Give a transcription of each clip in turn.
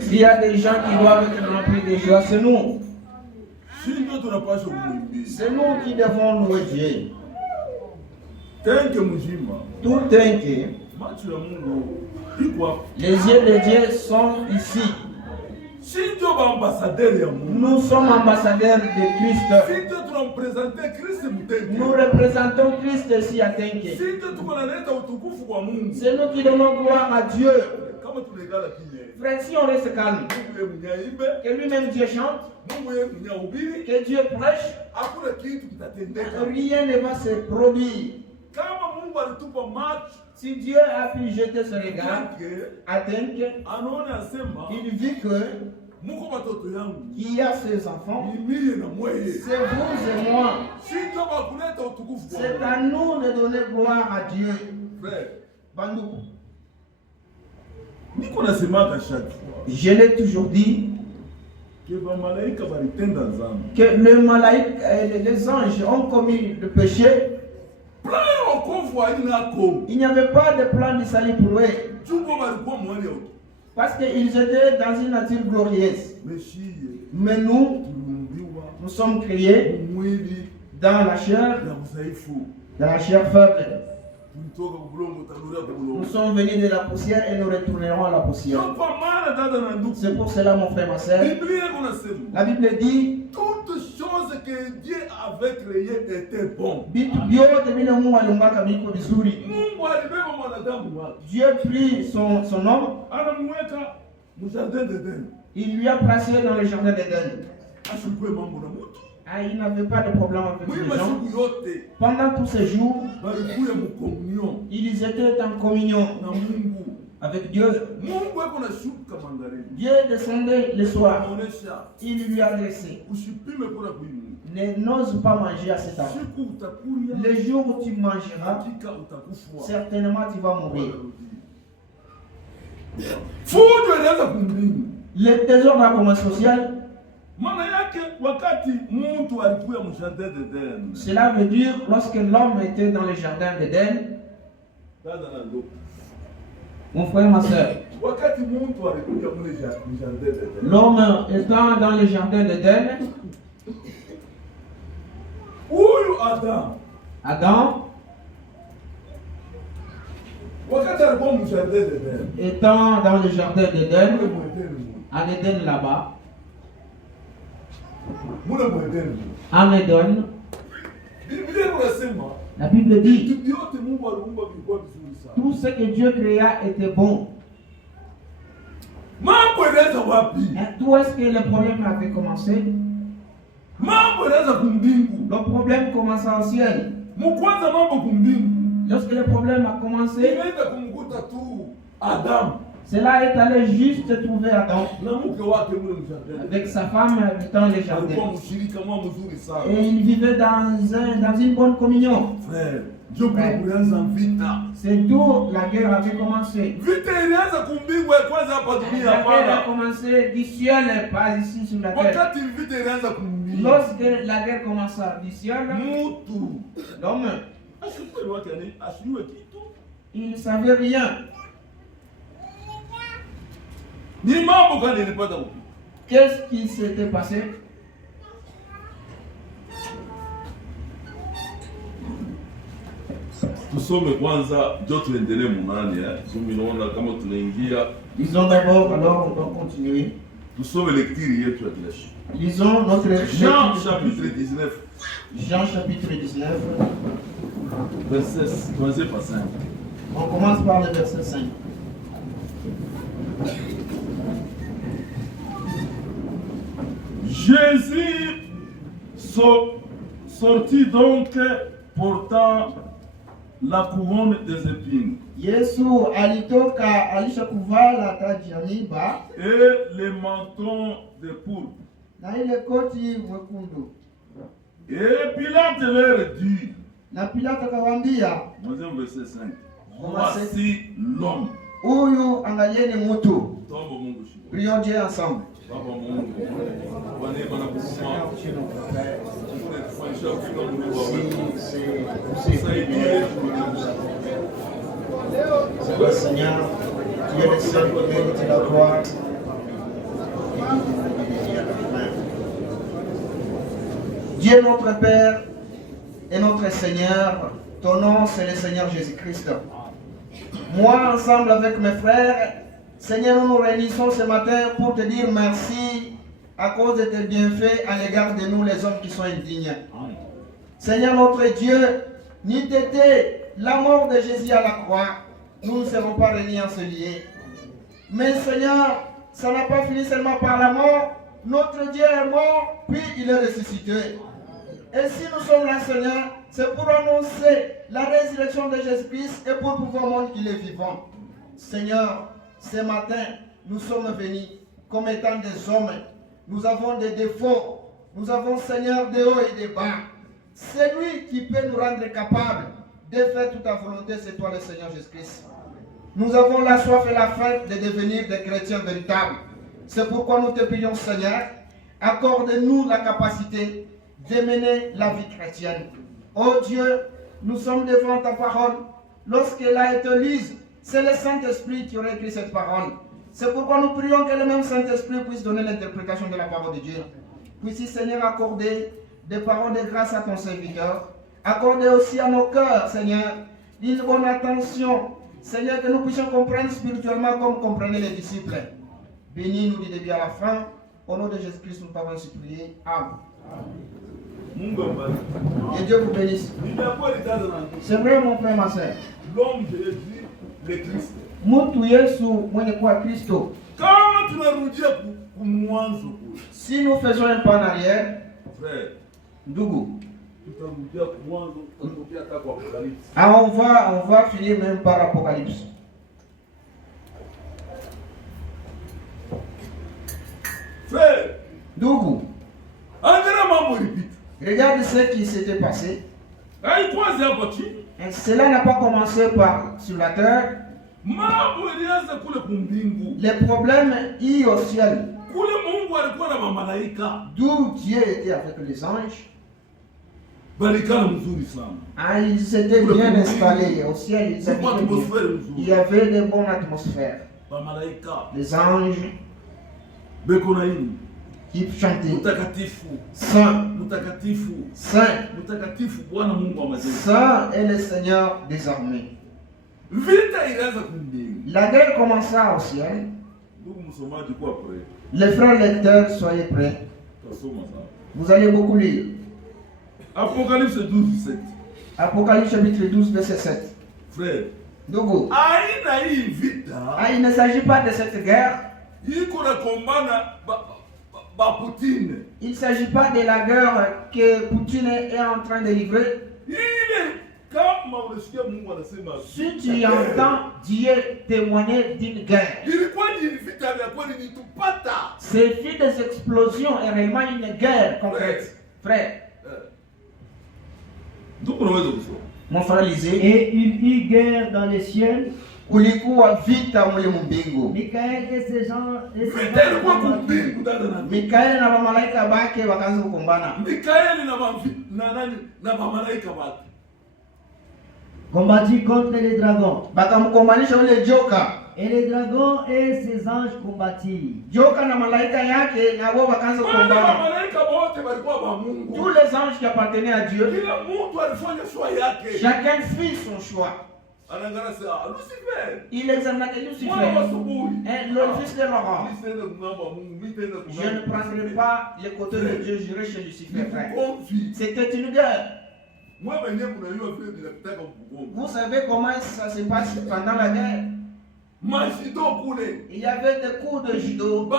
S'il y a des gens qui doivent être remplis de joie, c'est nous. C'est nous qui devons louer Dieu. Tout thank. Les yeux de Dieu sont ici. Nous sommes ambassadeurs de Christ. Nous représentons Christ ici à Tenke. C'est nous qui donnons gloire à Dieu. Frère, si on reste calme, que lui-même Dieu chante, que Dieu prêche, rien ne va se produire. Si Dieu a pu jeter ce regard à Tenke, il vit qu'il y a ses enfants, c'est vous et moi. C'est à nous de donner gloire à Dieu. Bandou. Je l'ai toujours dit que le malaïque et les anges ont commis le péché. Il n'y avait pas de plan de salut pour eux. Parce qu'ils étaient dans une nature glorieuse. Mais nous sommes créés dans la chair faible. Nous sommes venus de la poussière et nous retournerons à la poussière. C'est pour cela, mon frère, ma soeur, la Bible dit toutes choses que Dieu avait créées étaient bonnes. Dieu prit son homme, il lui a placé dans le jardin d'Éden. Il n'avait pas de problème avec les gens. Pendant tous ces jours, ils étaient en communion avec Dieu. Dieu descendait le soir. Il lui a adressé: n'ose pas manger à cet arbre. Le jour où tu mangeras, certainement tu vas mourir. Le trésor de la communauté sociale. Cela veut dire lorsque l'homme était dans le jardin d'Éden. Mon frère, ma soeur, l'homme étant dans le jardin d'Éden, Adam étant dans le jardin d'Éden, en Éden là-bas, en Éden, la Bible dit tout ce que Dieu créa était bon. D'où est-ce que le problème avait commencé? Le problème commença au ciel. Lorsque le problème a commencé, cela est allé juste trouver Adam avec sa femme habitant le jardin. Et ils vivaient dans une bonne communion. C'est d'où la guerre avait commencé. La guerre a commencé du ciel, pas ici sur la terre. Lorsque la guerre commença du ciel, l'homme, il ne savait rien. Qu'est-ce qui s'était passé? Lisons d'abord, alors on va continuer. Lisons notre Jean chapitre 19. Jean chapitre 19. Verset 5. On commence par le verset 5. Jésus sortit donc portant la couronne des épines. Yesu alitoka alishakuvala taji ya miiba Et le menton de pourpre. na ile koti mwekundu. Et Pilate leur dit, Na Pilato akawaambia, verset 5, voici l'homme. Huyu angalieni mtu. Tombe Mungu shika. Prions Dieu ensemble. Baba Mungu, kwa neema na kusema, tunakufanyisha kila Mungu wewe. Usaidie. Seigneur, Dieu le Seigneur, mérite la gloire. Dieu notre Père et notre Seigneur, ton nom c'est le Seigneur Jésus-Christ. Moi, ensemble avec mes frères, Seigneur, nous nous réunissons ce matin pour te dire merci à cause de tes bienfaits à l'égard de nous, les hommes qui sont indignes. Seigneur notre Dieu, n'eût été la mort de Jésus à la croix, nous ne serons pas réunis en ce lieu. Mais Seigneur, ça n'a pas fini seulement par la mort. Notre Dieu est mort, puis il est ressuscité. Et si nous sommes là, Seigneur, c'est pour annoncer la résurrection de Jésus-Christ et pour pouvoir montrer qu'il est vivant. Seigneur, ce matin, nous sommes venus comme étant des hommes. Nous avons des défauts. Nous avons, Seigneur, des hauts et des bas. C'est lui qui peut nous rendre capables de faire toute ta volonté, c'est toi le Seigneur Jésus-Christ. Nous avons la soif et la faim de devenir des chrétiens véritables. C'est pourquoi nous te prions, Seigneur, accorde-nous la capacité de mener la vie chrétienne. Oh Dieu, nous sommes devant ta parole. Lorsqu'elle a été lise, c'est le Saint-Esprit qui aurait écrit cette parole. C'est pourquoi nous prions que le même Saint-Esprit puisse donner l'interprétation de la parole de Dieu. Puisse, Seigneur, accorder des paroles de grâce à ton serviteur. Accorder aussi à nos cœurs, Seigneur, une bonne attention. Seigneur, que nous puissions comprendre spirituellement comme comprenaient les disciples. Bénis nous du début à la fin. Au nom de Jésus-Christ, nous t'avons supplié. Amen. Et Dieu vous bénisse. C'est vrai, mon frère, ma soeur. L'homme de Jésus, le Christ. Mtu Yesu mwenye kuwa Kristo. Kama tunarudia kumwanzo kule. Si nous faisons un pas en arrière, frère, ndugu, tutarudia kumwanzo kutokea hata kwa Apocalypse. Ah, on va finir même par Apocalypse. Frère, ndugu, angalia mambo ilipita. Regarde ce qui s'était passé. Haikuanza hapo chini. Et cela n'a pas commencé par sur la terre. Mambo ilianza kule kumbingu. Les problèmes y au ciel. Kule Mungu alikuwa na mamalaika. D'où Dieu était avec les anges. Balikana mzuri sana. Ah, ils étaient bien installés au ciel. Il y avait de bonnes atmosphères. Mamalaika. Les anges. Bekonaini. Qui chantaient. Mutakatifu. Saint. Mutakatifu. Saint. Mutakatifu Bwana Mungu wa majeshi. Saint est le Seigneur des armées. Vita ilianza kumbingu. La guerre commença au ciel. Ndugu msomaji kwa prêt. Les frères lecteurs, soyez prêts. Vous allez beaucoup lire. Apocalypse 12, 7. Apocalypse chapitre 12, verset 7. Frère. Ndugu. Aina hii vita. Il ne s'agit pas de cette guerre. Iko na kombana ba Poutine. Il ne s'agit pas de la guerre que Poutine est en train de livrer. Si tu entends Dieu témoigner d'une guerre, c'est fait des explosions et réellement une guerre concrète. Frère, mon frère lisait. Et il y eut guerre dans les cieux. Kulikuwa vita mule mbingu. Mikael et ses gens Mikael na malaika bake wakaanza kugombana. Mikael na malaika bake combattit contre les dragons. Bakamkomalisha ule joka. Et les dragons et ses anges combattirent. Joka na malaika yake na wao wakaanza kugombana. Malaika wote walikuwa wa Mungu. Tous les anges qui appartenaient à Dieu. Kila mtu alifanya choix yake. Chacun fit son choix. Il examinait Lucifer, le fils de Laurent. Je ne prendrai pas les côtés de Dieu, j'irai chez Lucifer, frère. C'était une guerre. Vous savez comment ça se passe pendant la guerre? Il y avait des coups de judo.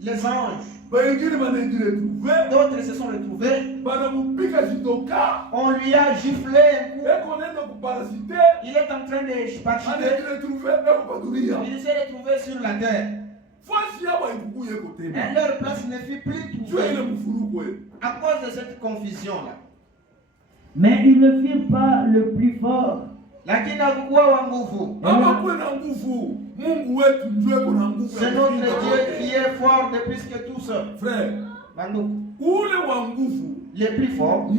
Les anges. D'autres se sont retrouvés. On lui a giflé un coup. Il est en train de parchiter. Il s'est retrouvé sur la terre. Et leur place ne fut plus trouvée à cause de cette confusion-là. Mais ils ne firent pas le plus fort. Lakini hakukuwa wa nguvu. C'est notre Dieu qui est fort de plus que tous. Frère, les plus forts,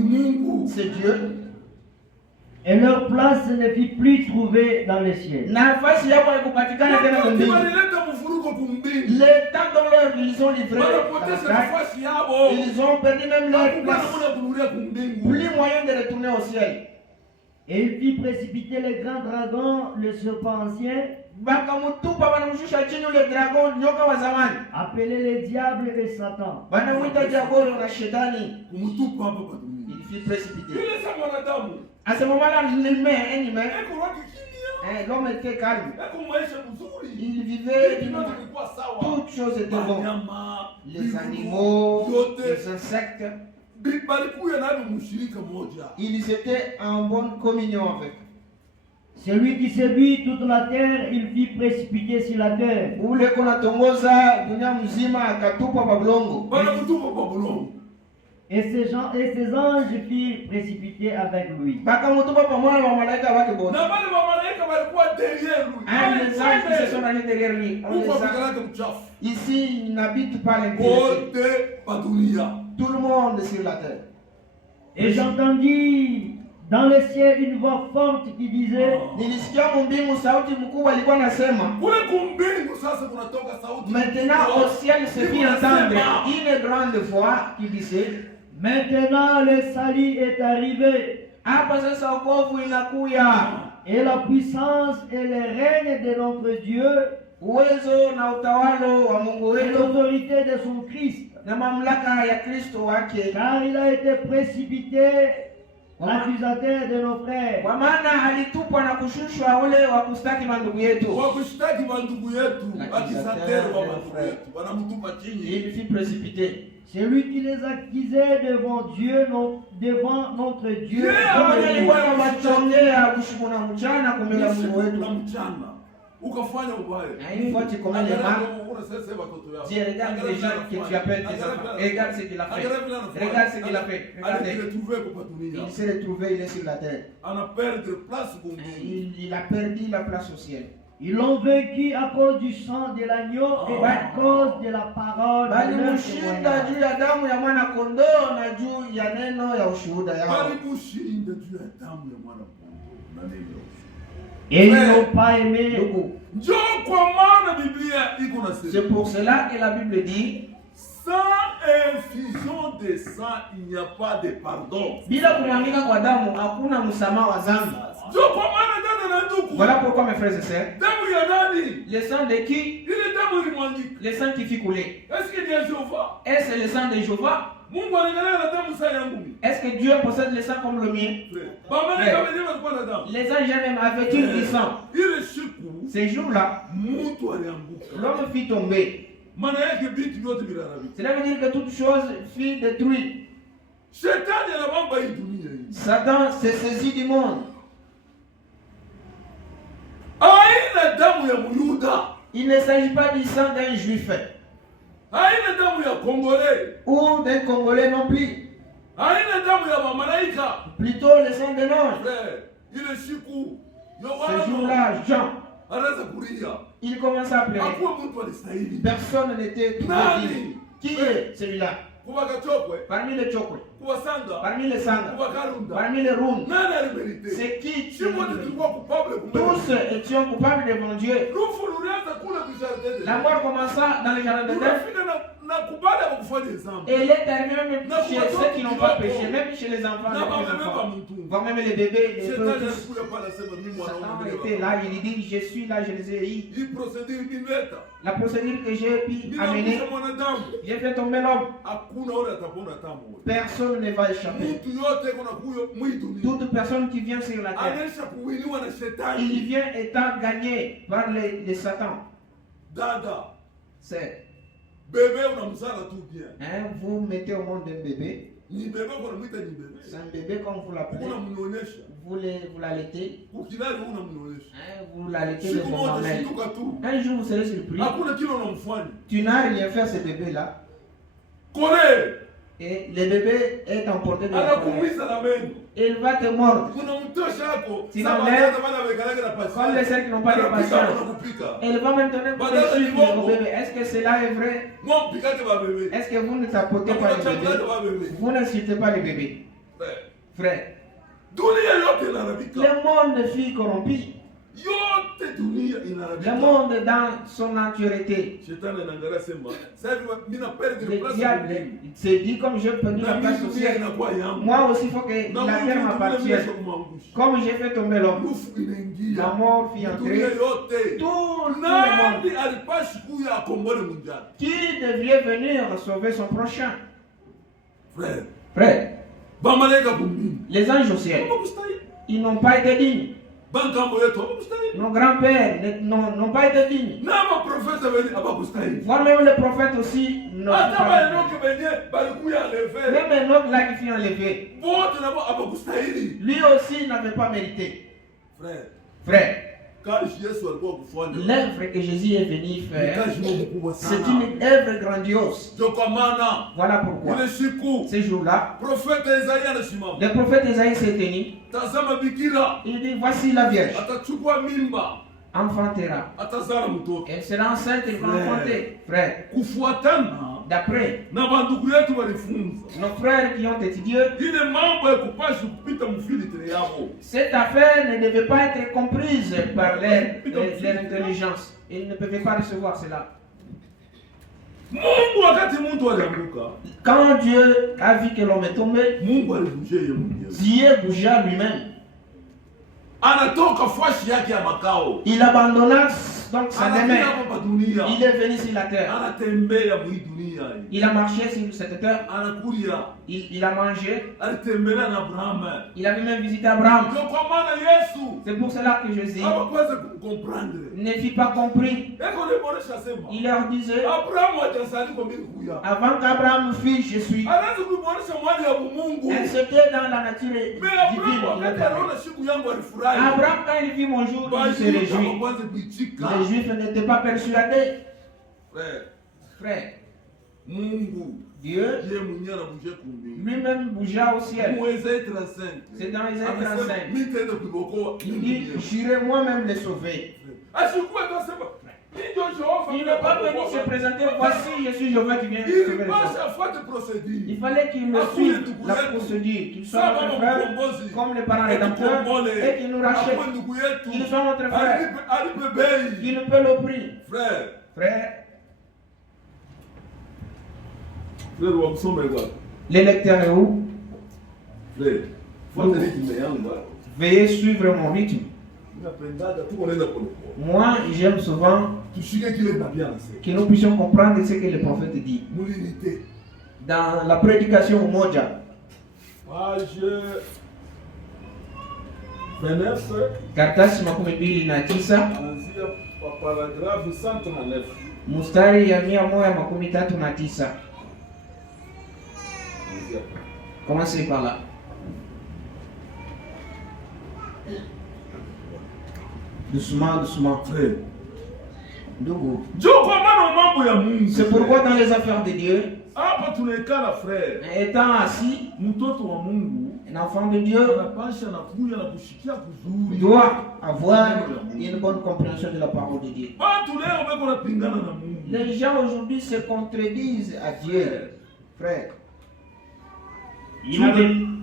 c'est Dieu. Et leur place ne fut plus trouvée dans le ciel. Nafasi yao haikupatikana tena Wakati mbinguni. walileta mvurugo kumbingu, Le temps dont leur ils ont livré la wanapoteza traque, nafasi yao. ils ont perdu même leur Hakuna place. namna kurudia kumbingu. Plus moyen de retourner au ciel. Et il fit précipiter le grand dragon, le serpent ancien, Bakamutupa wanamshusha chini ule dragon, nyoka wa zamani. appelé le diable et Satan. Wanamwita diabolo na shetani. Kumtupa hapa pa dunia. Il fut précipité. Yule sa mwanadamu, À ce moment-là, l'humain, eko wake kimya, l'homme était calme. eko maisha mzuri. Il vivait Vitu d'une vyote vilikuwa sawa. toutes choses étaient bonnes. Wanyama, Les vitu, animaux, yote. les insectes, Balikuya nalo mshirika moja. ils étaient en bonne communion avec. Celui qui séduit toute la terre, il fit précipiter sur la terre. Ule kunatongoza dunia mzima akatupwa kwa bulongo. Wanamtupa kwa bulongo. Et ses anges firent précipiter avec lui. Bakamutupa pamoja na malaika wake wote. Na wale wa malaika walikuwa derrière lui. Les anges qui se sont rangés derrière lui. On les Huko a. apikalaka mchafu. Ici, il n'habite pas l'impureté. Wote pa dunia. Tout le monde est sur la terre. Et j'entendis dans le ciel une voix forte qui disait, Nilisikia mbingu sauti mkubwa alikuwa anasema. Kule kumbingu sasa kunatoka sauti. Maintenant au ciel se fit entendre une grande voix qui disait, maintenant le salut est arrivé, hapa sasa wokovu inakuya. et la puissance et le règne de notre Dieu, Uwezo na utawalo wa Mungu et wetu l'autorité de son Christ, na mamlaka ya Kristo wake. car il a été précipité, l'accusateur de nos frères. Kwa maana alitupwa na kushushwa ule wa kustaki mandugu yetu. Wa kushtaki mandugu yetu, Na akisatero wa kisatero mandugu yetu. Wanamtupa chini. Il fut précipité. C'est lui qui les accusait devant Dieu, devant notre Dieu. Kama alikuwa anawachongea usiku na mchana kumela Mungu Na wetu. mchana. Ukafanya ubaya. Na une fois tu commets les mal, Dieu regarde les gens que tu appelles tes enfants. Regarde ce qu'il a fait. Regarde ce qu'il a fait. Regardez. Il s'est retrouvé, il est sur la terre. Il a perdu la place au ciel. Ils l'ont vaincu à cause du sang de l'agneau et à cause de la parole de leur Balimshinda témoignage. juu ya damu ya mwana kondoo na juu ya neno ya ushuhuda yao. Et ils n'ont pas aimé. Ndugu, c'est pour cela que la Bible dit, sans infusion de sang, il n'y a pas de pardon. bila kumwangika kwa damu hakuna msamaha wa dhambi. Ndio kwa maana dada na ndugu, Voilà pourquoi mes frères et sœurs, damu ya nani? le sang de qui? Ile damu ilimwangika. Le sang qui fit couler. Est-ce que ni ya Jehova? Est-ce le sang de Jéhovah? Mungu analingana na damu saa yangu mimi. Est-ce que Dieu possède le sang comme le mien? Bamalaika wenyewe walikuwa na damu. Les anges même avaient-ils du sang? Ile siku Ces jours-là, mtu alianguka. l'homme fit tomber. Maana yake vitu vyote viliharibika. Cela veut dire que toute chose fut détruite. Shetani anabamba hii dunia hii. Satan s'est saisi du monde. Haina damu ya Myuda. Il ne s'agit pas du sang d'un juif Haina damu ya Kongole. ou d'un Congolais non plus. Haina damu ya mamalaika. Plutôt le sang d'un ange. Frère, ile siku Ce Yohana jour-là, Jean, anaweza kulia. il commença à pleurer. Hakuwa mtu alistahili. Personne n'était trouvé digne. Qui est celui-là? Kuwa Kachokwe, Parmi les Chokwe, kuwa Sanga, parmi les Sanga, kuwa Karunda. parmi les Rum, Nani alimerite? c'est qui? Si wote tulikuwa coupable kumbe. Tous étions coupables devant Dieu. Rufu lulianza kule kushartete. La mort commença dans le jardin de Dieu. Unafika na kubali ya kufanya dhambi. Et elle est terminée même chez ceux qui n'ont pas péché, même chez les enfants. Na Les bamebeba enfants. mtu. Voire même les bébés, les Shetani petits. alikuja pale asema mimi Satan mwanaume était là, il dit je suis là, je les ai eu. Hii procedure inileta. La procédure que j'ai pu amener, Ninakusha mwanadamu. j'ai fait tomber l'homme. Hakuna ule atapona tamu. Personne ne va échapper. Mtu yote kuna kuyo mwidunia. Toute personne qui vient sur la terre, Anaisha kuwiniwa na il shetani. vient étant gagné par les Satan. Dada, C'est, bebe unamzala tu bien. hein, vous mettez au monde un bébé. Ni bebe kuna mwita ni bebe. C'est un bébé comme vous l'appelez. Unamnyonyesha. Vous l'allaitez. Ukilali unamnyonyesha. Hein, vous l'allaitez de Siku vos moja mamelles. shituka tu. Un jour, vous serez surpris. Hakuna kile unamfanya. Tu n'as rien fait à ce bébé-là. Kole, Et le bébé est emporté de la colère. anakuumiza na meno. Il va te mordre. Unamtosha hapo. Sina Sasa meno. baada bana wekalage na pasi. Comme les sœurs qui n'ont pas de Anapika, patience. anakupika. Elle va même donner pour Badala les ni chiffres au bongo. bébé. Est-ce que cela est vrai? Mwa mpikake ba bebe. Est-ce que vous ne tapotez Hakuna pas les chakula bébés? ba bebe. Vous n'insultez pas les bébés. Frère, Frère, Dunia yote inaharibika. Le monde fut corrompu. Yote dunia Le inaharibika. monde dans son entièreté. Shetani anaangalia sema, sasa hivi mimi na perdre Le place diable mbinguni. s'est dit, comme je peux dire Na la place mimi au dunia ciel, inakuwa yangu. moi aussi il faut que Na la terre Mungu m'appartienne. tunaonyesha kumangusha. Comme j'ai fait tomber l'homme, Lufu inaingia. la mort fit Dunia entrer. yote. Tout le Nani monde alipashi kuya akombole mwingine? qui devait venir sauver son prochain. Frère, Frère, bamalaika kumini. les anges au ciel, Hawakustahili. ils n'ont pas été dignes. Bangambo yetu hawakustahili. Nos grands-pères n'ont pas été dignes. Na maprofesa wengi hawakustahili. Voire même les prophètes aussi n'ont Hata pas été dignes. Enoki benye balikuya enlever. Même Enoch là qui fut enlevé, Wote nabo hawakustahili. lui aussi n'avait pas mérité. Frère, Frère, kazi Yesu alikuwa kufanya. l'œuvre que Jésus est venu Ni faire, kazi mkubwa c'est sana. une œuvre grandiose. Ndio kwa maana Voilà pourquoi. ile siku Ces jours-là, profeta Isaya anasimama. le prophète Isaïe s'est tenu. Tazama bikira Il dit, voici la Vierge, atachukua mimba, enfantera. atazala mtoto. Elle sera enceinte et va enfanter. Frère, Kufuatana d'après na bandugu yetu walifunza. nos frères qui ont étudié, Ile mambo ya kupashi kupita mfiltre yao. cette affaire ne devait pas être comprise par leur intelligence. Ils ne pouvaient pas recevoir cela. Mungu wakati mtu alianguka, Quand Dieu a vu que l'homme est tombé, Mungu alibujia yeye mwenyewe. Dieu bougea lui-même. Anatoka fashi yake ya makao. Il abandonna donc sa Anakuja demeure. hapa dunia. Il est venu sur la terre. Anatembea mwi dunia hii. Il a marché sur cette terre. Anakulia. Il a mangé. Alitembelea na Abraham. Il avait même visité Abraham. Ndio kwa maana Yesu C'est pour cela que Jésus hawakuweza comprendre. ne fut pas compris. Eko niboresha sema. Il leur disait, Abraham hajasali kwa mbili kuya. avant qu'Abraham fût, je suis. Anaanza kuboresha mwali ya Mungu. Elle c'était dans la nature Mais divine. Abraham wakati anaona siku yangu alifurahi. Abraham, quand il vit mon jour, il se réjouit. Les Juifs n'étaient pas persuadés. Frère, Frère, Mungu Dieu yeye mwenyewe anabuje kumbingu. lui-même bougea au ciel. Mu Isaïe 35. C'est dans Isaïe 35. Mimi tena kubokoa. Il dit, j'irai moi-même les sauver. Asikuwa tunasema ndio Jehova. Il n'est pas venu se présenter, voici je suis Jéhovah qui vient de Il sauver les passe hommes. à fois de procédure. Il fallait qu'il me suive la procédure, qu'il soit notre frère, comme les parents rédempteurs, et qu'il nous rachète, qu'il soit notre frère, qu'il nous paie le prix. Frère, Frère, frère wa kusoma kwa. l'électeur est où? Frère, fuata rythme yangu. Veuillez suivre mon rythme. Napendaga tu unaenda pole. Moi, j'aime souvent Tushike kile Biblia inasema. que nous puissions comprendre ce que le prophète dit. Mulilité. Dans la prédication Moja, Page 29, karatasi 29, anzia pa paragraphe 139. mstari ya 139. Anzia. Commencez par là. Doucement, doucement. Frère, Ndugu. njoo kwa maana mambo ya Mungu. C'est pourquoi dans les affaires de Dieu, Hapa tunaikala frère. étant assis, Mtoto wa Mungu un enfant de Dieu anapasha na kuja na kushikia kuzuri. doit avoir une bonne compréhension de la parole de Dieu. Watu leo wako napingana na Mungu. Les gens aujourd'hui se contredisent à Dieu. Frère,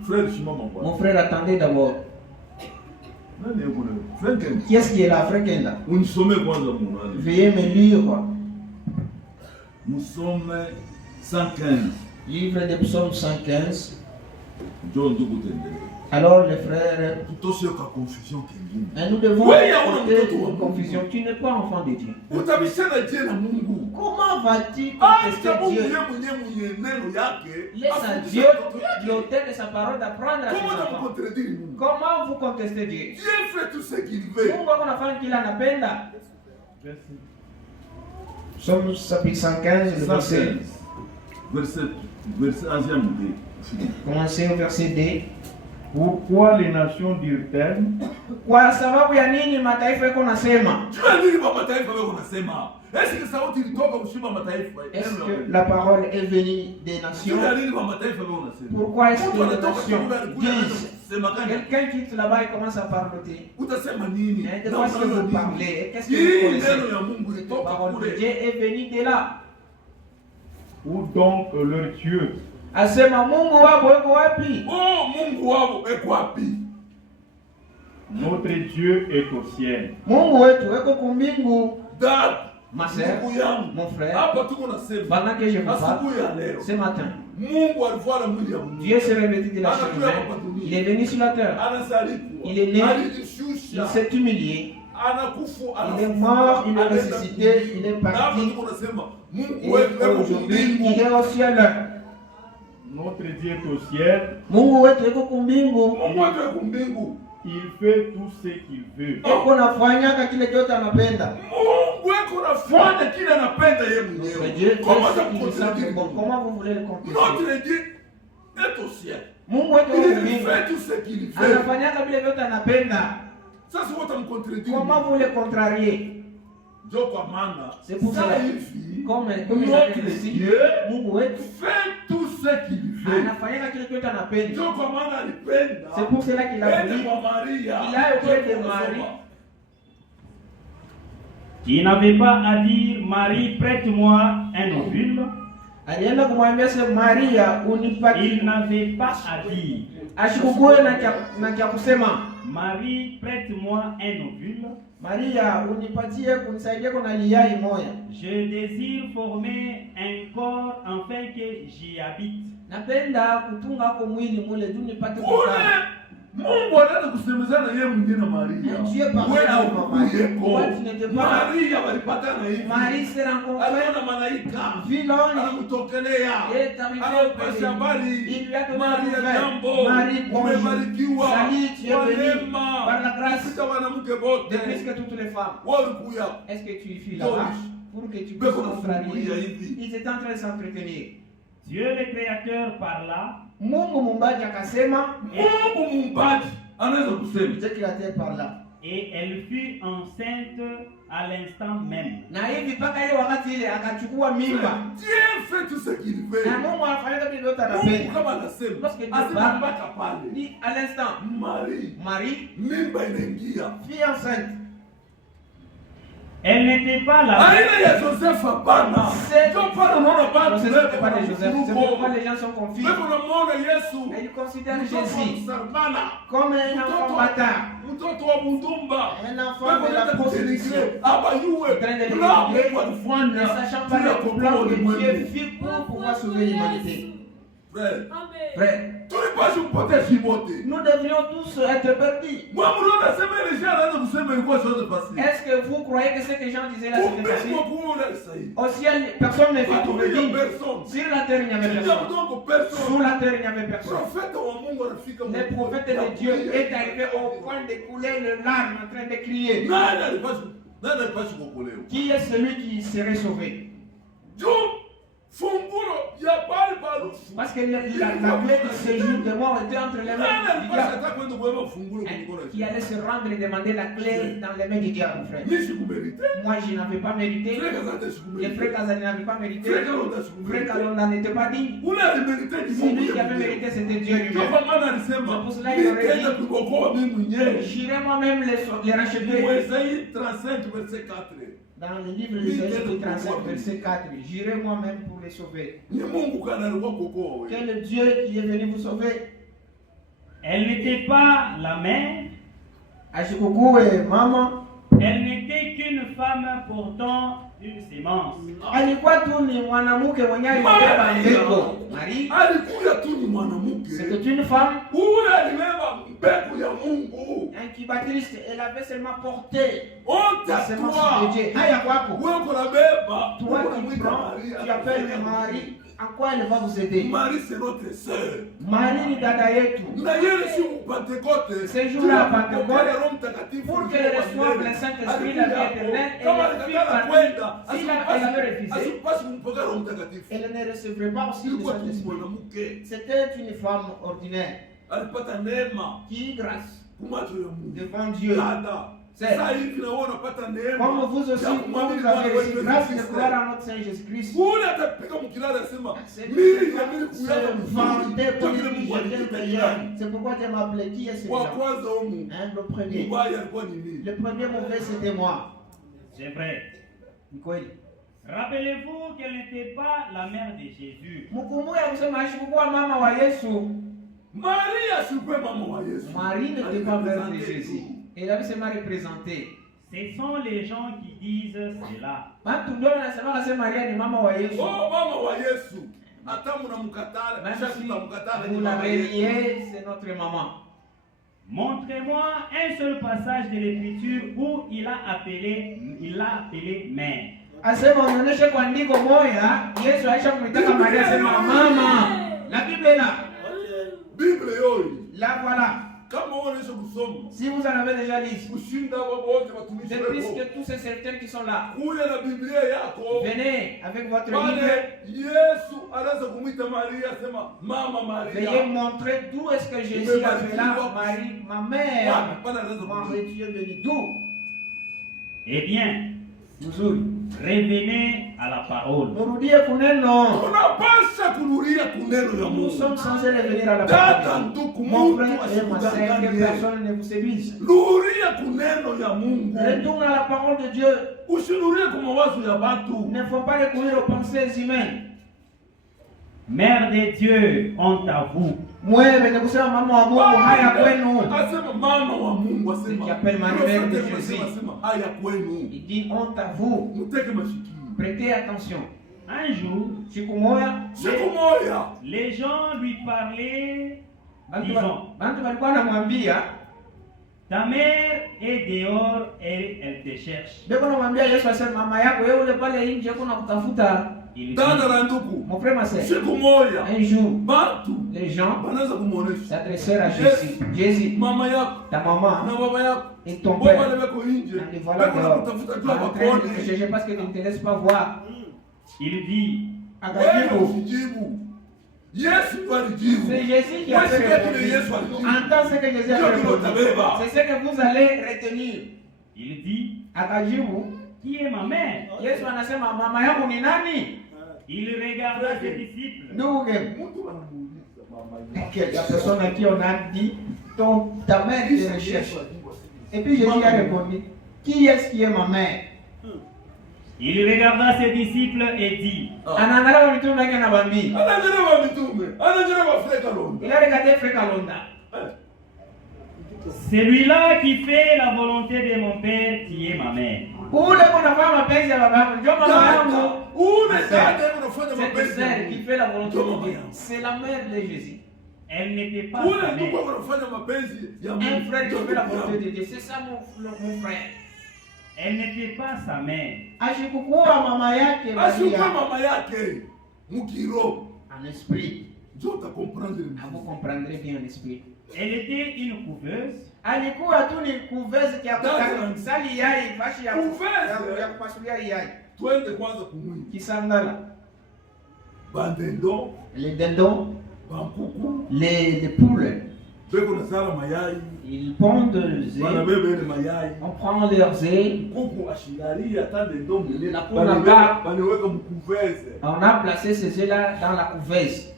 Frère simama kwa. mon frère, attendez d'abord. Nani yuko leo? Frère Ken. Qui est-ce qui est là, frère Kenda? Unisome kwanza munani. Veuillez me lire. Nous sommes 115. Livre des psaumes 115. Njoo ndugu tendele. Alors les frères, Tutoshe kwa confusion kingine. mais nous devons Oui, il y a un éviter autre une confusion. Tu n'es pas enfant de Dieu. Utabishana je na Mungu. Comment vas-tu Acha contester Mungu Dieu? yeye mwenyewe mwenye neno yake. Laisse à Dieu l'auteur de sa parole d'apprendre à ses Comment enfants. unamkontredire Mungu? Comment vous contestez Dieu? Dieu fait tout ce qu'il veut. Mungu ako nafanya kila anapenda. Psaume chapitre 115, le verset. Verset ancien modèle. Commencez au verset D. Pourquoi les nations dirent-elles? Kwa sababu ya nini mataifa yako nasema? Jua nini kwa mataifa wewe unasema? Esi sauti ilitoka kushiba mataifa. Est-ce que la parole est venue des nations? Jua nini kwa mataifa wewe unasema? Pourquoi est-ce Mtu que les anatoka nations kule alikuja disent? sema gani? Quelqu'un quitte là-bas et commence à parler. Utasema nini? De quoi est-ce que vous parlez? Qu'est-ce que vous Hii connaissez? neno ya Mungu La ilitoka parole de kule. Dieu est venue de là. Où donc leur Dieu? Asema Mungu wako eko wapi? Oh, Mungu wao eko wapi? Notre Dieu est au ciel. Mungu wetu weko kumbingu. Dad, Ma sœur, ndugu yangu, mon frère, hapa tuko nasema pendant que je vous parle, asubuhi ya leo ce matin, Mungu alivala mwili ya Mungu. Dieu s'est revêtu de la chair humaine. Il est venu sur la terre. Anazalipwa. Il est né. Il Alijishusha. s'est humilié. Anakufa, Il est mort, il est ressuscité, il est parti. Et aujourd'hui, il est au ciel. Notre Dieu est au ciel. Mungu wetu yuko kumbingu. Il fait tout ce qu'il veut. Yuko nafanyaka kile chote anapenda. Notre Dieu fait ce qu'il veut. Bon, comment vous voulez le contester? Notre Dieu est au ciel. Mungu wetu yuko kumbingu. Il fait tout ce qu'il veut. Anafanyaka vile vyote anapenda. Ça c'est votre me contredire. Comment vous le contrariez? C'est pour cela. Comme Notre Dieu Mungu wetu fait tout ce qu'il veut. anafanyaka kile chote anapenda. C'est C'est pour cela qu'il a voulu. Il a auprès de Marie. Il n'avait pas à dire, Marie, prête-moi un ovule. Alienda kumwambia se Maria unipatie. Il n'avait pas à dire, Ashikukue na kia kusema Marie, prête-moi un ovule. Maria unipatie kunisaidia kuna liyai moya. Je désire former un corps afin que j'y habite. Napenda kutunga kwa mwili mule tu nipate kukaa. Mungu anaanza kusemezana yeye mwingine na Maria. Wewe au Maria walipatana hivi. Marie se rencontre. Aliona malaika. Viloni. Anamtokelea. Anapasha habari. Maria jambo. Marie umebarikiwa. Kwa neema. Par la grâce. Sita wanamke wote. De plus que toutes les femmes. Walikuya. Est-ce que tu y fuis là-bas pour que tu puisses contrarier? Ils étaient en train de s'entretenir. Dieu le Créateur parla. Mungu mumbaji akasema. Mungu mumbaji anaweza kusema. Dieu créateur parla. Et elle fut enceinte à l'instant même. Na hivi mpaka ile wakati ile akachukua mimba. Dieu fait tout ce qu'il veut. Na Mungu anafanya vile vyote anapenda. Mungu kama anasema. Lorsque Dieu asipata pale. Ni à l'instant. Marie. Mimba inaingia. Fille enceinte. Elle n'était pas là. Aïe ya Joseph hapana. C'est pas de Joseph. C'est pourquoi les gens sont confus. Ils considèrent Jésus comme un enfant bâtard. Un enfant de la prostitution. Ne sachant pas le plan que Dieu fit pour pouvoir sauver l'humanité. Frère, nous devrions tous être perdus. Est-ce que vous croyez que ce que Jean disait là c'était facile? Au ciel, personne ne fait trouver digne. Sur la terre, il n'y avait personne. Sous la terre, il n'y avait personne. Le prophète de Dieu est arrivé au point de couler le larmes en train de crier. Qui est celui qui serait sauvé? Parce que la clé de séjour de mort était entre les mains du diable. Qui allait se rendre et demander la clé dans les mains du diable, frère. Moi, je n'avais pas mérité. Les frères Kazani n'avaient pas mérité. Frère Kalonda n'était pas digne. Celui qui avait mérité, c'était Dieu lui-même. C'est pour cela qu'il aurait dit, j'irai moi-même les racheter. Ésaïe 35, verset 4. Dans le livre d'Ésaïe 35, verset 4, j'irai moi-même pour les sauver. Quel Dieu qui est venu vous sauver? Elle n'était pas la mère. Maman. Elle n'était qu'une femme portant une sémence. Alikuwa tu ni mwanamke mwenye alibeba mbegu. Marie. Alikuwa tu ni mwanamke. C'était une femme. Ule alibeba mbegu ya Mungu. Incubatrice, elle avait seulement porté la semence de Dieu. Haya kwako. Wewe uko beba. Toi qui prends, tu appelles Marie. En quoi elle va vous aider? Marie c'est notre sœur. Marie ni dada yetu. Na yeye si Pentecôte. Ce jour-là Pentecôte, pour qu'elle reçoive le Saint-Esprit, la vie éternelle, elle avait refusé. Elle ne recevrait pas aussi le Saint-Esprit. C'était une femme ordinaire. Qui grâce devant Dieu. Comme vous aussi, vous avez reçu grâce de croire en notre Seigneur Jésus-Christ. C'est pourquoi Dieu m'a appelé. Qui est celui-là? Le premier. Le premier mauvais, c'était moi. C'est vrai. Rappelez-vous qu'elle n'était pas la mère de Jésus. Marie n'était pas mère de Jésus. Et là, c'est mal représenté. Ce sont les gens qui disent cela. Oh, mama wa Yesu. Vous la reliez, c'est notre maman. Montrez-moi un seul passage de l'Écriture où il a appelé mère. Asema unaonyesha kwa andiko moja Yesu aisha kumtaka Maria sema mama. La Bible est là. Bible yoyi. Là voilà. Kama unaonyesha kusoma. Si vous en avez déjà lu. Kushinda wote watumishi C'est wako. puisque tous ces serviteurs qui sont là. Kuja na Biblia yako. Venez avec votre Bible. Bible. Yesu anaweza kumuita Maria sema mama Maria. Veuillez montrer d'où est-ce que Jésus a fait là Marie, ma mère. Mon Dieu béni. D'où? Eh bien, revenez à la parole. Murudie kuneno. Unapasha kurudia kuneno ya Nous Mungu. sommes censés revenir à la Dada parole. ndugu Mon mtu frère et ma sœur, que asikudanganye. personne ne vous séduise. Rudia kuneno ya Mungu. Retourne à la parole de Dieu. Usirudia kwa mawazo ya watu. Il ne faut pas recourir aux pensées humaines. Mère de Dieu, honte à vous. Mwewe ni kusema mama wa Mungu haya kwenu. Asema mama wa Mungu asema. Ce qui appelle Marie de Jésus. Asema haya kwenu. Il dit honte à vous. Muteke mashiki. Prêtez attention. Un jour, Siku moja Siku moja. les gens lui parlaient, disons, bantu walikuwa wanamwambia ta mère est dehors et elle te cherche. Beko namwambia Yesu asema mama yako yeye ule pale nje kuna kutafuta. Il dit, Dada na ndugu. Mon frère ma sœur. Siku moja. Un jour Batu les gens wanaanza kumuonesha. s'adressèrent à Jésus. Jésus, Mama yako ta maman na baba yako. et ton Baba père. lebeko nje. Les voilà Beko dehors. kutafuta tu En train de te abakone. chercher parce que tu ne te laisses pas voir. il dit, Wewe Akajibu. usijibu. Yesu ndo alijibu. C'est Jésus qui a Wewe fait sikia kile répondu. Yesu alijibu. Entends ce que Jésus a Ndio fait répondu. utabeba. C'est ce que vous allez retenir. il dit, Akajibu. qui est ma mère? Yesu anasema mama yangu ni nani? Il regarda ses disciples. Ndugu, Mtu anamuuliza mama yake. la personne à qui on a dit ta mère te recherche. Et puis Jésus a répondu, qui est-ce qui est ma mère? Il regarda ses disciples et dit, Anaangalia mitume yake na bambi. Anajira wa mitume. Anajira wa Afrika londa. Il a regardé Frère Kalonda. celui-là qui fait la volonté de mon père, qui est ma mère. Ule kunafanya mapenzi ya baba yangu, ndio mama yangu. Ule dada unafanya Cette mapenzi. sœur qui fait la volonté de Dieu, c'est la mère de Jésus. Elle n'était pas Ule sa ndugu mère. unafanya mapenzi ya Un Mungu. frère qui fait la volonté de Dieu, c'est ça mon frère. Elle n'était pas sa mère. Ashikukuwa mama yake Ashuka Maria mama yake. Mukiro. en esprit. Ndio utakomprendre. Vous comprendrez bien en esprit. Elle était une couveuse. Alikuwa tu ni kuvezi kia kutaka sali yai fashi ya Kuvezi? ya kupasulia yai. Twende kwanza kumwingi. Kisandala. Bandendo, Les dindons, bankuku, les poules, beko na sala mayai. ils pondent les Bana œufs. bebe ile mayai. On prend leurs œufs. Kuku ashingalia tande ndo mbele. La poule là-bas. Baneweka mkuveze. On a placé ces œufs-là dans la couveuse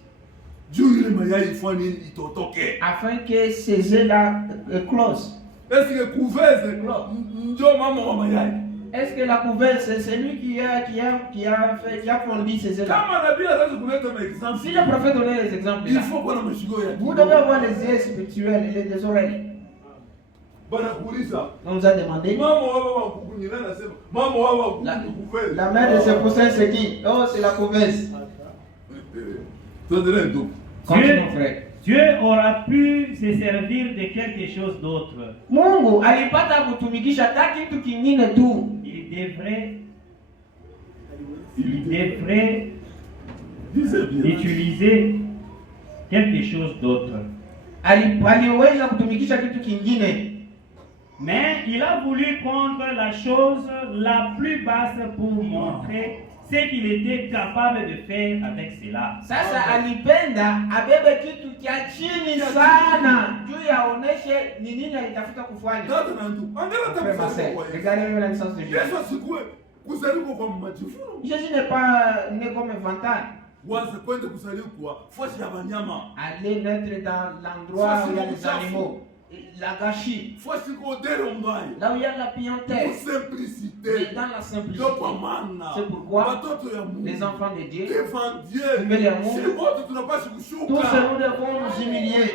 Juu ile mayai ifanye itotoke. afin que ces œufs-là éclosent. Eske kuveze ndio mama wa mayai. Est-ce que la couveuse, c'est celui qui a fondu ces œufs-là? Kama nabii anaweza kuleta maexample. Si le prophète donnait les exemples Il là, faut kuwa na mashigo ya vous devez avoir les yeux spirituels et les oreilles. Bana kuuliza. On nous a demandé. Mama wao wa kuku nyina anasema mama wao wa kuku La, kuveze. la mère de ce poussin, c'est qui? Oh, c'est la couveuse. Tuendelee ndugu. Continue, mon frère. Dieu aura pu se servir de quelque chose d'autre. Mungu alipata kutumikisha hata kitu kingine tu. Il devrait Disais bien. utiliser quelque chose d'autre. Aliweza kutumikisha kitu kingine. Mais il a voulu prendre la chose la plus basse pour montrer ce qu'il était capable de faire avec cela. Sasa alipenda abebe kitu cha chini sana juu ya oneshe ni nini alitafuta kufanya. Dada na ndugu. Angalia tabia kwa Yesu. Regardez la naissance de Jésus. Yesu asikue kuzaliwa kwa majivuno. Jésus n'est pas né comme un vantard. Waza kwenda kuzaliwa kwa fasi ya wanyama. Aller naître dans l'endroit où il y a les animaux. La gâchis. Fasi kwa dero mbaya. Là où il y a la Pour piantesse. simplicité. Et dans la simplicité. Ndio kwa maana. C'est pourquoi watoto ya Mungu. les enfants de Dieu, Devant Dieu. Mbele ya Mungu. Si wote tunapaswa tous kushuka. nous devons nous humilier.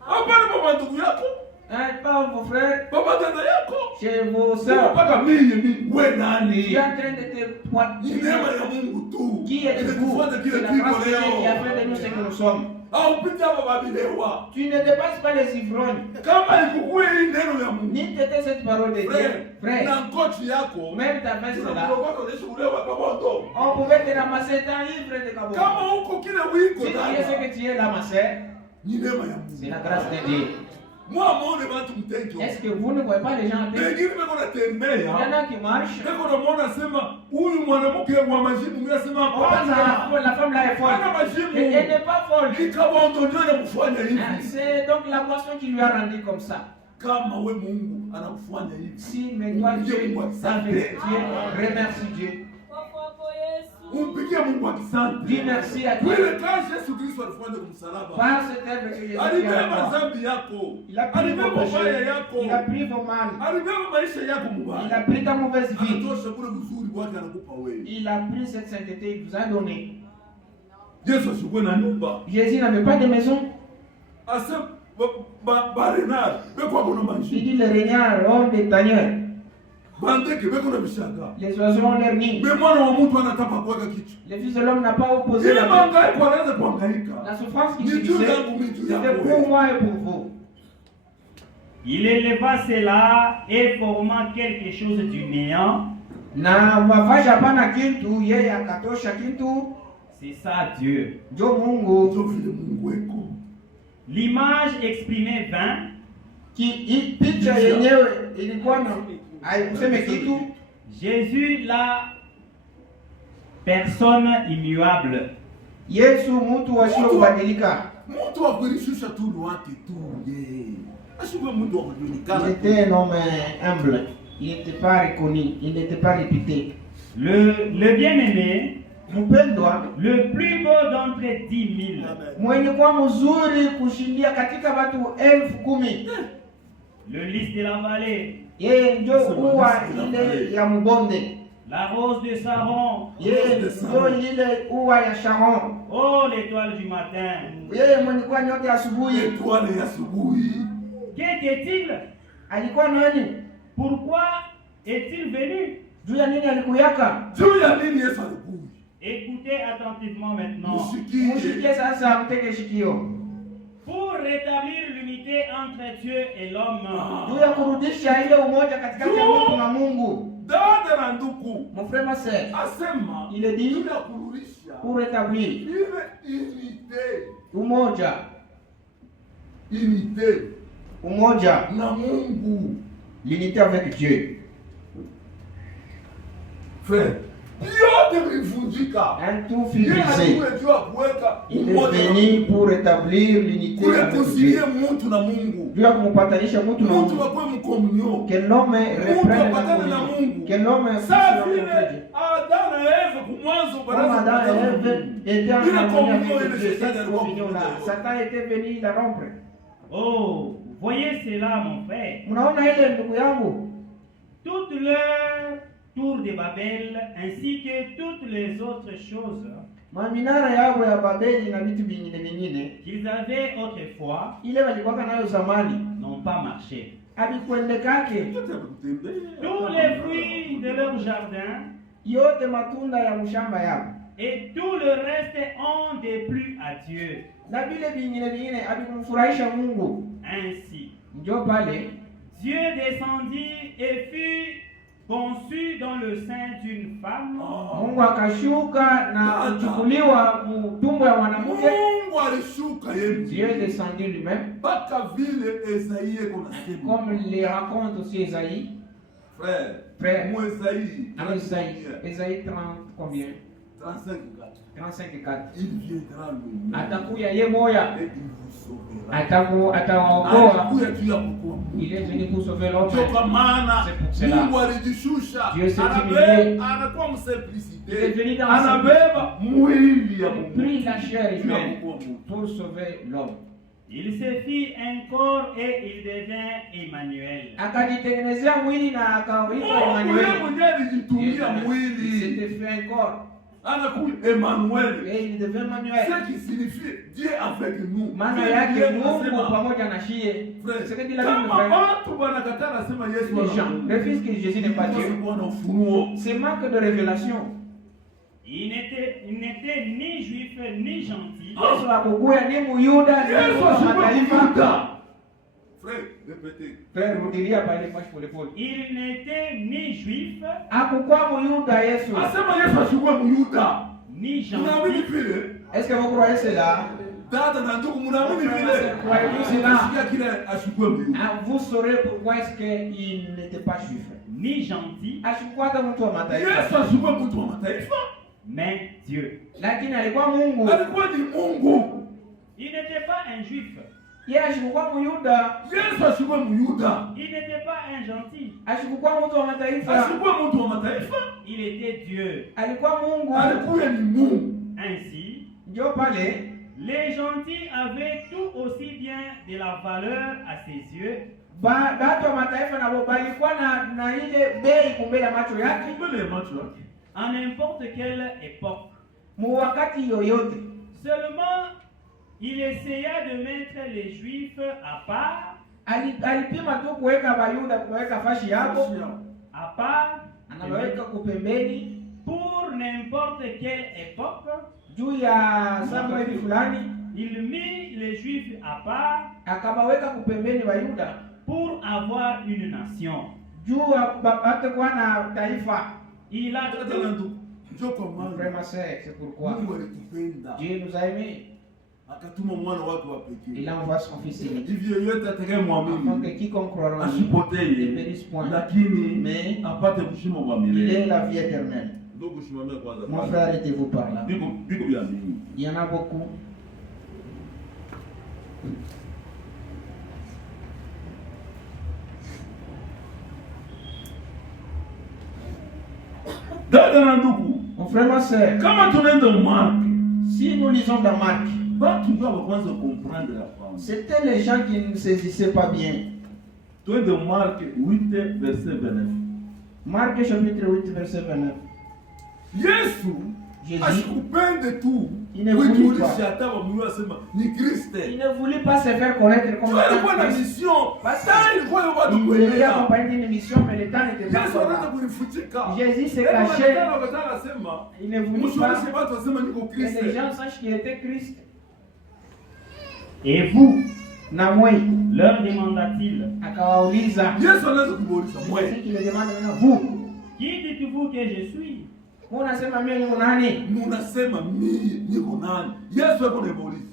Hapana baba ndugu yako. Pas vos frères, baba dada yako chez vos sema sœurs. mpaka mimi we Tu es nani en train de te ni poitriner. neema ya Mungu tu Qui est vous? inatufanya kile C'est la grâce tuko de Dieu qui a leo fait de nous ce que nous sommes. au pita hapa babilewa Tu ne dépasses pas les ivrognes. kama ikukue hii neno ya Mungu Ni t'étais cette parole de Dieu. frère na Frère, kochi yako même ta veste là, unakuwa unashuhudia kabondo on pouvait te ramasser dans livre de Kabogo. kama huko kile wiko Si tu es ce dada que tu es là, ma sœur, ni neema ya c'est Mungu la grâce de Dieu. mwa muone watu mteki Est-ce que vous ne voyez pas les gens en tête? wengine beko Il y en natembea a qui marchent. beko namwona sema huyu mwanamke wa majibu mimi nasema On pense que hapana la femme là est folle. hana majibu Et elle n'est pas folle. ni kabondo ndio inakufanya Hein, hivi c'est donc la boisson qui lui a rendu comme ça. kama we Mungu anakufanya hivi Si, mais toi, Dieu, avec Dieu, remercie Dieu. umpigie Mungu asante. Dis merci à Dieu. Ile kazi Yesu Kristo alifanya kwa msalaba. Par cette œuvre que Jésus a Alibeba fait. dhambi yako. Il a pris Alibeba vos ubaya péchés. yako. Il a pris vos mal. Alibeba maisha yako Il a mubaya. pris ta mauvaise vie. Anatosha kule uzuri wake anakupa wewe. Il a pris cette sainteté, il vous a donné. Yesu ashukwe na nyumba. Jésus n'avait pas de maison. Ase barenard beko abona Il manji. dit le régnard, l'homme des tanières. Bandeke beko na bishaka. Les oiseaux ont leur nid. Mais mwana wa mtu anataka kuweka kichwa. Le fils de l'homme n'a pas opposé Ile la mangaiko anaanza kuhangaika. La souffrance qui Ni juu subissait, yangu mimi juu c'était yako. pour moi et pour vous. Il éleva cela et forma quelque chose du néant. Na mafasha hapana kitu, yeye akatosha kitu. C'est ça Dieu. Ndio Mungu. Ndio vile Mungu weko. L'image exprimait 20. Picha yenyewe ilikuwa na haikuseme kitu. Jésus, la personne immuable. Yesu mtu asiyobadilika. Mtu wa kulishusha tu wake tu ye. Ashukwe mtu wa Il kujulikana. était un homme humble. Il n'était pas reconnu. Il n'était pas réputé. Le bien-aimé, Mpendwa, le plus beau d'entre 10 000. mwenye kuwa mzuri kushindia katika watu 10,000. Le lys de la vallée, Yeye ndio ua ile ya mbonde. la rose de Saron, Yeye ndio ile ua ya Sharon. oh l'étoile du matin. Yeye mwenye kuwa nyota asubuhi. Etwale ya asubuhi. Qu'était-il? Alikuwa nani? Pourquoi est-il venu? Juu ya nini alikuyaka? Juu ya nini Yesu alikuja? Écoutez attentivement maintenant. Mshikie. Mshikie sasa, mteke shikio. Pour rétablir l'unité entre Dieu et l'homme, Juu ya kurudisha ile umoja katikati ya mtu na Mungu. Dada na nduku. Mon frère, ma sœur, Asema. il est dit Juu ya kurudisha. pour rétablir Ile unité. umoja, Unité. umoja, Na Mungu. l'unité avec Dieu. Frère. Yote vilivunjika. Un tout fut Yeye brisé. alikuwa kuweka Il umoja. est venu pour rétablir l'unité avec Kurekoncilie Dieu. mtu na Mungu. Juu ya kumpatanisha mtu na Mtu Mungu. wakwe mkomunyo. Que l'homme reprenne la apatane na communion. Mungu. Que l'homme puisse Saa rencontrer vile Dieu. Adamu na Eva kumwanzo Comme baraza Adam et kupata Ève Mungu. étaient en Ile harmonie communion avec ile Dieu, shetani cette alikuwa communion-là, kukuja. Satan était venu la rompre. oh, voyez cela mon frère. Mnaona ile ndugu yangu? Toute leur tour de Babel ainsi que toutes les autres choses Maminara yao ya Babeli na vitu vingine qu'ils avaient autrefois ile walikuwa nayo zamani n'ont pas marché. abikwendekake. Tous les fruits de leur jardin Yote matunda ya mshamba yao et tout le reste ont déplu à Dieu. na vile vingine abikumfurahisha Mungu. Ainsi, Ndio pale Dieu descendit et fut conçu dans le sein d'une femme. Mungu akashuka na kuchukuliwa mtumbo ya mwanamke. Mungu alishuka yeye. Dieu est descendu lui-même, Baka vile Esaïe kuna sema. comme le raconte aussi Esaïe. Frère, mu Esaïe. Esaïe 30 combien? 35:4. Il viendra le Atakuya ye moya, et il vous sauvera. atawaokoa. Anakuja tu ya kukoa. Il est venu pour sauver l'homme. Ndio kwa maana C'est pour cela. Mungu alijishusha. Dieu s'est Anabeba, humilié. anakuwa Il est msimplicité. venu dans Anabeba mwili ya Il Mungu. prit la chair Juu ya humaine kukoa Mungu. pour sauver l'homme. Il se fit un corps et il devint Emmanuel. Akajitengenezea mwili na akaitwa Mungu yeye Emmanuel. mwenyewe alijitumia Il mwili. s'était fait un corps. anakuwa Emmanuel. Et il devient Emmanuel. Ce qui signifie Dieu avec nous. Maana yake Mungu pamoja na shie. Frère, C'est que dit la Bible. kama watu wanakataa nasema Yesu Les gens refusent que Jésus n'est pas Dieu. C'est manque de révélation. Il n'était ni juif ni gentil. Yesu hakukuwa ni Muyuda ni wa mataifa. Frère, répétez. Frère, rudilia pale kwa pole. Il n'était ni juif. Hakukuwa Muyuda Yesu. Asema Yesu ashikuwa Muyuda. Ni Mnaamini gentil. vile? Est-ce que vous croyez cela? Dada na ndugu mnaamini vile? Croyez-vous cela? Nasikia kile ashikuwa Muyuda. Vous saurez pourquoi est-ce qu'il n'était pas juif. Ni gentil. Ashikuwa hata mtu wa mataifa. Yesu ashikuwa mtu wa mataifa. Mais Dieu. Lakini alikuwa Mungu. Alikuwa ni Mungu. Il n'était pas un juif. Yeye ashikuwa Muyuda. Yesu ashikuwa Muyuda. Il n'était pas un gentil. Ashikuwa mtu wa mataifa. Ashikuwa mtu wa mataifa. Il était Dieu. Alikuwa Mungu. Alikuwa ni Mungu. Ainsi, Ndio pale les gentils avaient tout aussi bien de la valeur à ses yeux watu wa mataifa nabo balikuwa na ile bei kumbele ya macho yake Mbele ya macho yake. à n'importe quelle époque. mu wakati yoyote. Seulement, il essaya de mettre les Juifs à part, Alipima tu kuweka Bayuda, kuweka fashi yako, à part anaweka kupembeni pour n'importe quelle époque. juu ya Samueli fulani, Il mit les Juifs à part akabaweka kupembeni Bayuda pour avoir une nation. juu hatakuwa na taifa. Il a Dada na ndugu. Njoo kwa maana. Vraiment c'est pourquoi Mungu alitupenda. Dieu nous a aimés. Akatuma mwana wake wa pekee. Il envoie son fils unique. Hivi yeyote Afin atakayemwamini que quiconque croira en lui ne asipotee, périsse point, lakini mais apate uzima wa il milele. est la vie éternelle. Ndugu, simamia kwanza. Mon frère, arrêtez-vous par là. Biko vya mingi. Il y en a beaucoup. Dada na ndugu, Mon frère, ma soeur, kama tunaenda Mark, si nous lisons dans Marc, watu ndio kwanza comprendre ya kwanza. c'était les gens qui ne saisissaient pas bien. Twende Mark 8 verset 29. Marc chapitre 8, verset 29. Yesu Jésus, asikupende tu. il ne voulait Kujulisha pas. hata wamjua asema ni Kristo. Il ne voulait pas se faire connaître comme Alikuwa na Christ. mission. Basta ilikuwa ya watu Il devait kuelewa. accompagner une mission, mais le temps n'était pas Yesu encore anaanza là. kulifutika. Jésus s'est Hebu caché. wanataka wakataka asema, Il ne voulait mshuhudishi pas watu wasema niko que Kristo. les gens sachent qu'il était Christ. Et vous, Namwei leur demanda-t-il, akawauliza. Yesu anaweza kuuliza C'est mwe. qui le demande maintenant, vous, qui dites-vous que je suis? unasema mimi ni nani? Munasema mimi niko nani? Yesu yuko anamuuliza.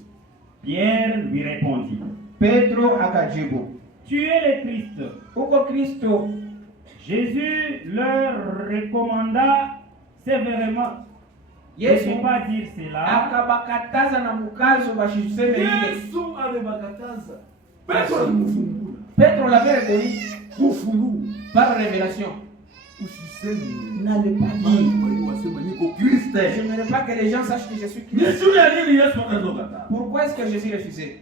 Pierre lui répondit, Petro akajibu, tu es le Christ. uko Kristo. Jésus leur recommanda sévèrement de Yesu ne pas dire cela, akabakataza na mkazo bashiseme ile. Yesu amebakataza. Petro alimfungula. Petro l'avait reconnu Kufungu. par révélation. Usiseme. N'allez pas Bali dire. kwa wasema niko Kristo. Je n'aimerais pas que les gens sachent que je suis Christ. Yesu ya nini Yesu anazokata? Pourquoi est-ce que Jésus refusait?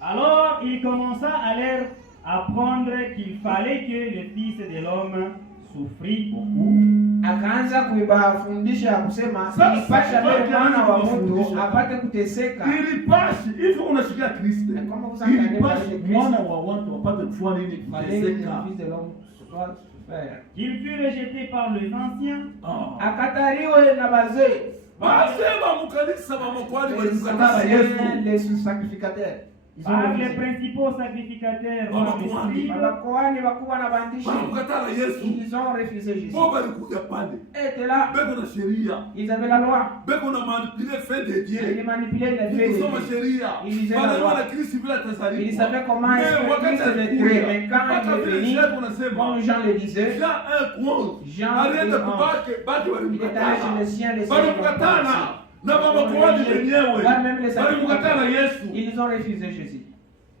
alors il commença à leur apprendre qu'il fallait que le Fils de l'homme souffrit beaucoup, Akaanza kuibafundisha kusema Sasa, ilipasha mbele watu mwana wa wanafundisha. mtu apate kuteseka. Ilipashi hivi unashikia Kristo. Na kama kusanga neno la Ilipashi Kristo. mwana wa watu wapate kufanya nini? Fallait que le Kuteseka. Fils de l'homme soit souffert. qu'il fut rejeté par les anciens, Ah. Akataliwe na bazee. Basema mukanisa bamakwani Les walimkataa anciens, Yesu. les sacrificateurs. Ils ont par les refusé. principaux sacrificateurs, Baba par les Kwani. scribes, Makoani wakubwa na waandishi, Walimkataa Yesu. ils ont refusé Jésus. Bo balikuja pale. Était là, Beko na sheria. ils avaient la loi. Beko na manipule fin de Ils Dieu. manipulaient les faits de Kusoma Dieu. sheria. Ils lisaient la Bana loi. wana Kristo bila tazaliwa. Ils savaient comment est-ce que wakati Christ était alikuja, créé. Mais quand mpaka il est vile venu, Sheikh unasema, comme Jean le disait, Jean 1:11. Jean Alienda 1:11. kubake, baki il est allé chez walimkataa. les siens, les siens Walimkataa l'ont na baba kwani wenyewe. Là, même les Walimkataa na Yesu. ils ont refusé Jésus.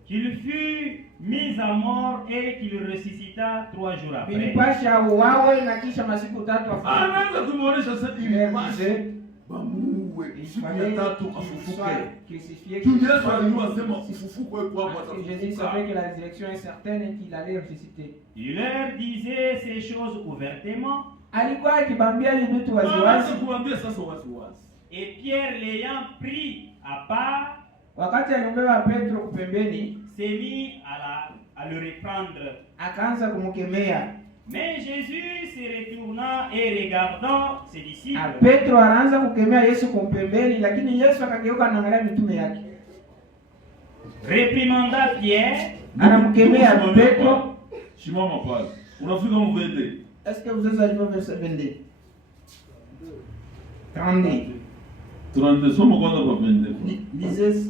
qu'il fut mis à mort et qu'il ressuscita 3 jours après. Ilipasha uwawe na kisha masiku tatu afufuke. Anaanza kumuonesha sasa Pierre ilipashi. disait, Bamuue il siku fallait ya tatu qu'il afufuke. soit crucifié. Tu Yesu alijua sema ufufuko wako hapo Parce que Jésus savait que atafufuka. la résurrection est certaine et qu'il allait ressusciter. Il leur disait ces choses ouvertement, alikuwa akibambia hivi vitu waziwazi. Kuambia sasa waziwazi. Et Pierre l'ayant pris à part, wakati alimbeba Petro kupembeni, s'est mis à le reprendre. Akaanza kumkemea. Mais Jésus se retournant et regardant ses disciples, Petro anaanza kukemea Yesu kumpembeni, lakini Yesu akageuka na angalia mitume yake. Réprimanda Pierre, anamkemea Petro. Simama pale. Unafika mvende. Est-ce que vous avez lu verset 22? 32. 32 somo kwanza kwa 22. Lisez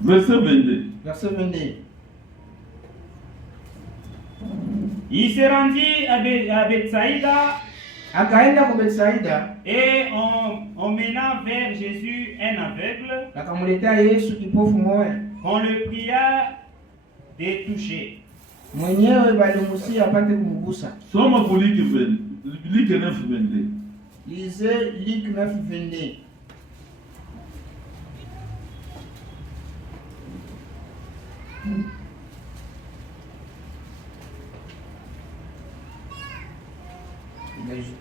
verset 22. Verset 22. Il se rendit à Bethsaïda, akaenda kwa Bethsaïda, et on mena vers Jésus un aveugle, akamletea Yesu kipofu moja, on le pria de toucher. Mwenyewe balimusia apate kumgusa. Soma kwa Luc 9:22. Lisez Luc 9:22.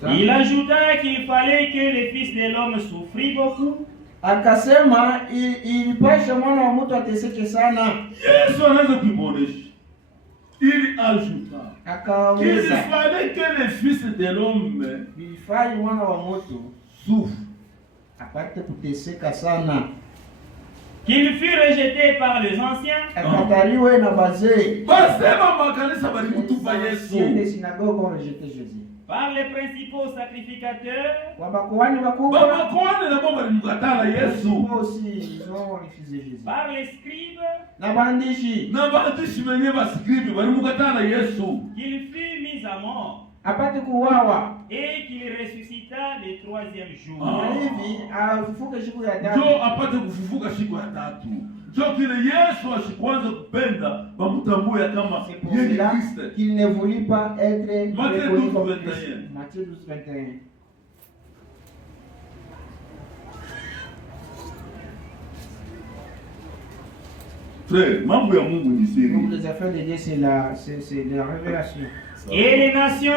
Il ajouta qu'il fallait que le Fils de l'homme souffrit beaucoup. Akasema ilipasha mwana wa mtu ateseke sana. Yesu anaweza kuiboresha. Il ajouta qu'il fallait que le Fils de l'homme ilifai mwana wa mtu souffre apate kuteseka sana. Qu'il fut rejeté par les anciens. Akataliwe na bazee. Basema makanisa bali kutupa Yesu. Les synagogues ont rejeté Jésus. Par les principaux sacrificateurs. Wabakuhani wakubwa. Wabakuhani na baba walimkataa Yesu. Aussi ils ont refusé Jésus. Par les scribes. Na bandishi. Na bandishi wenyewe bascribe walimkataa Yesu. Qu'il fut mis à mort. Apate kuuawa. Et qu'il ressuscita le troisième jour. Hivi afufuke siku ya tatu. Jo apate kufufuka siku ya tatu. Jo kile Yesu ashikwanza kupenda bamutambue kama yeye Kristo. Qu'il ne voulut pas être reconnu comme Christ. Matthieu 12:21. Frère, mambo ya Mungu ni siri. Donc les affaires de Dieu c'est la révélation. Et les nations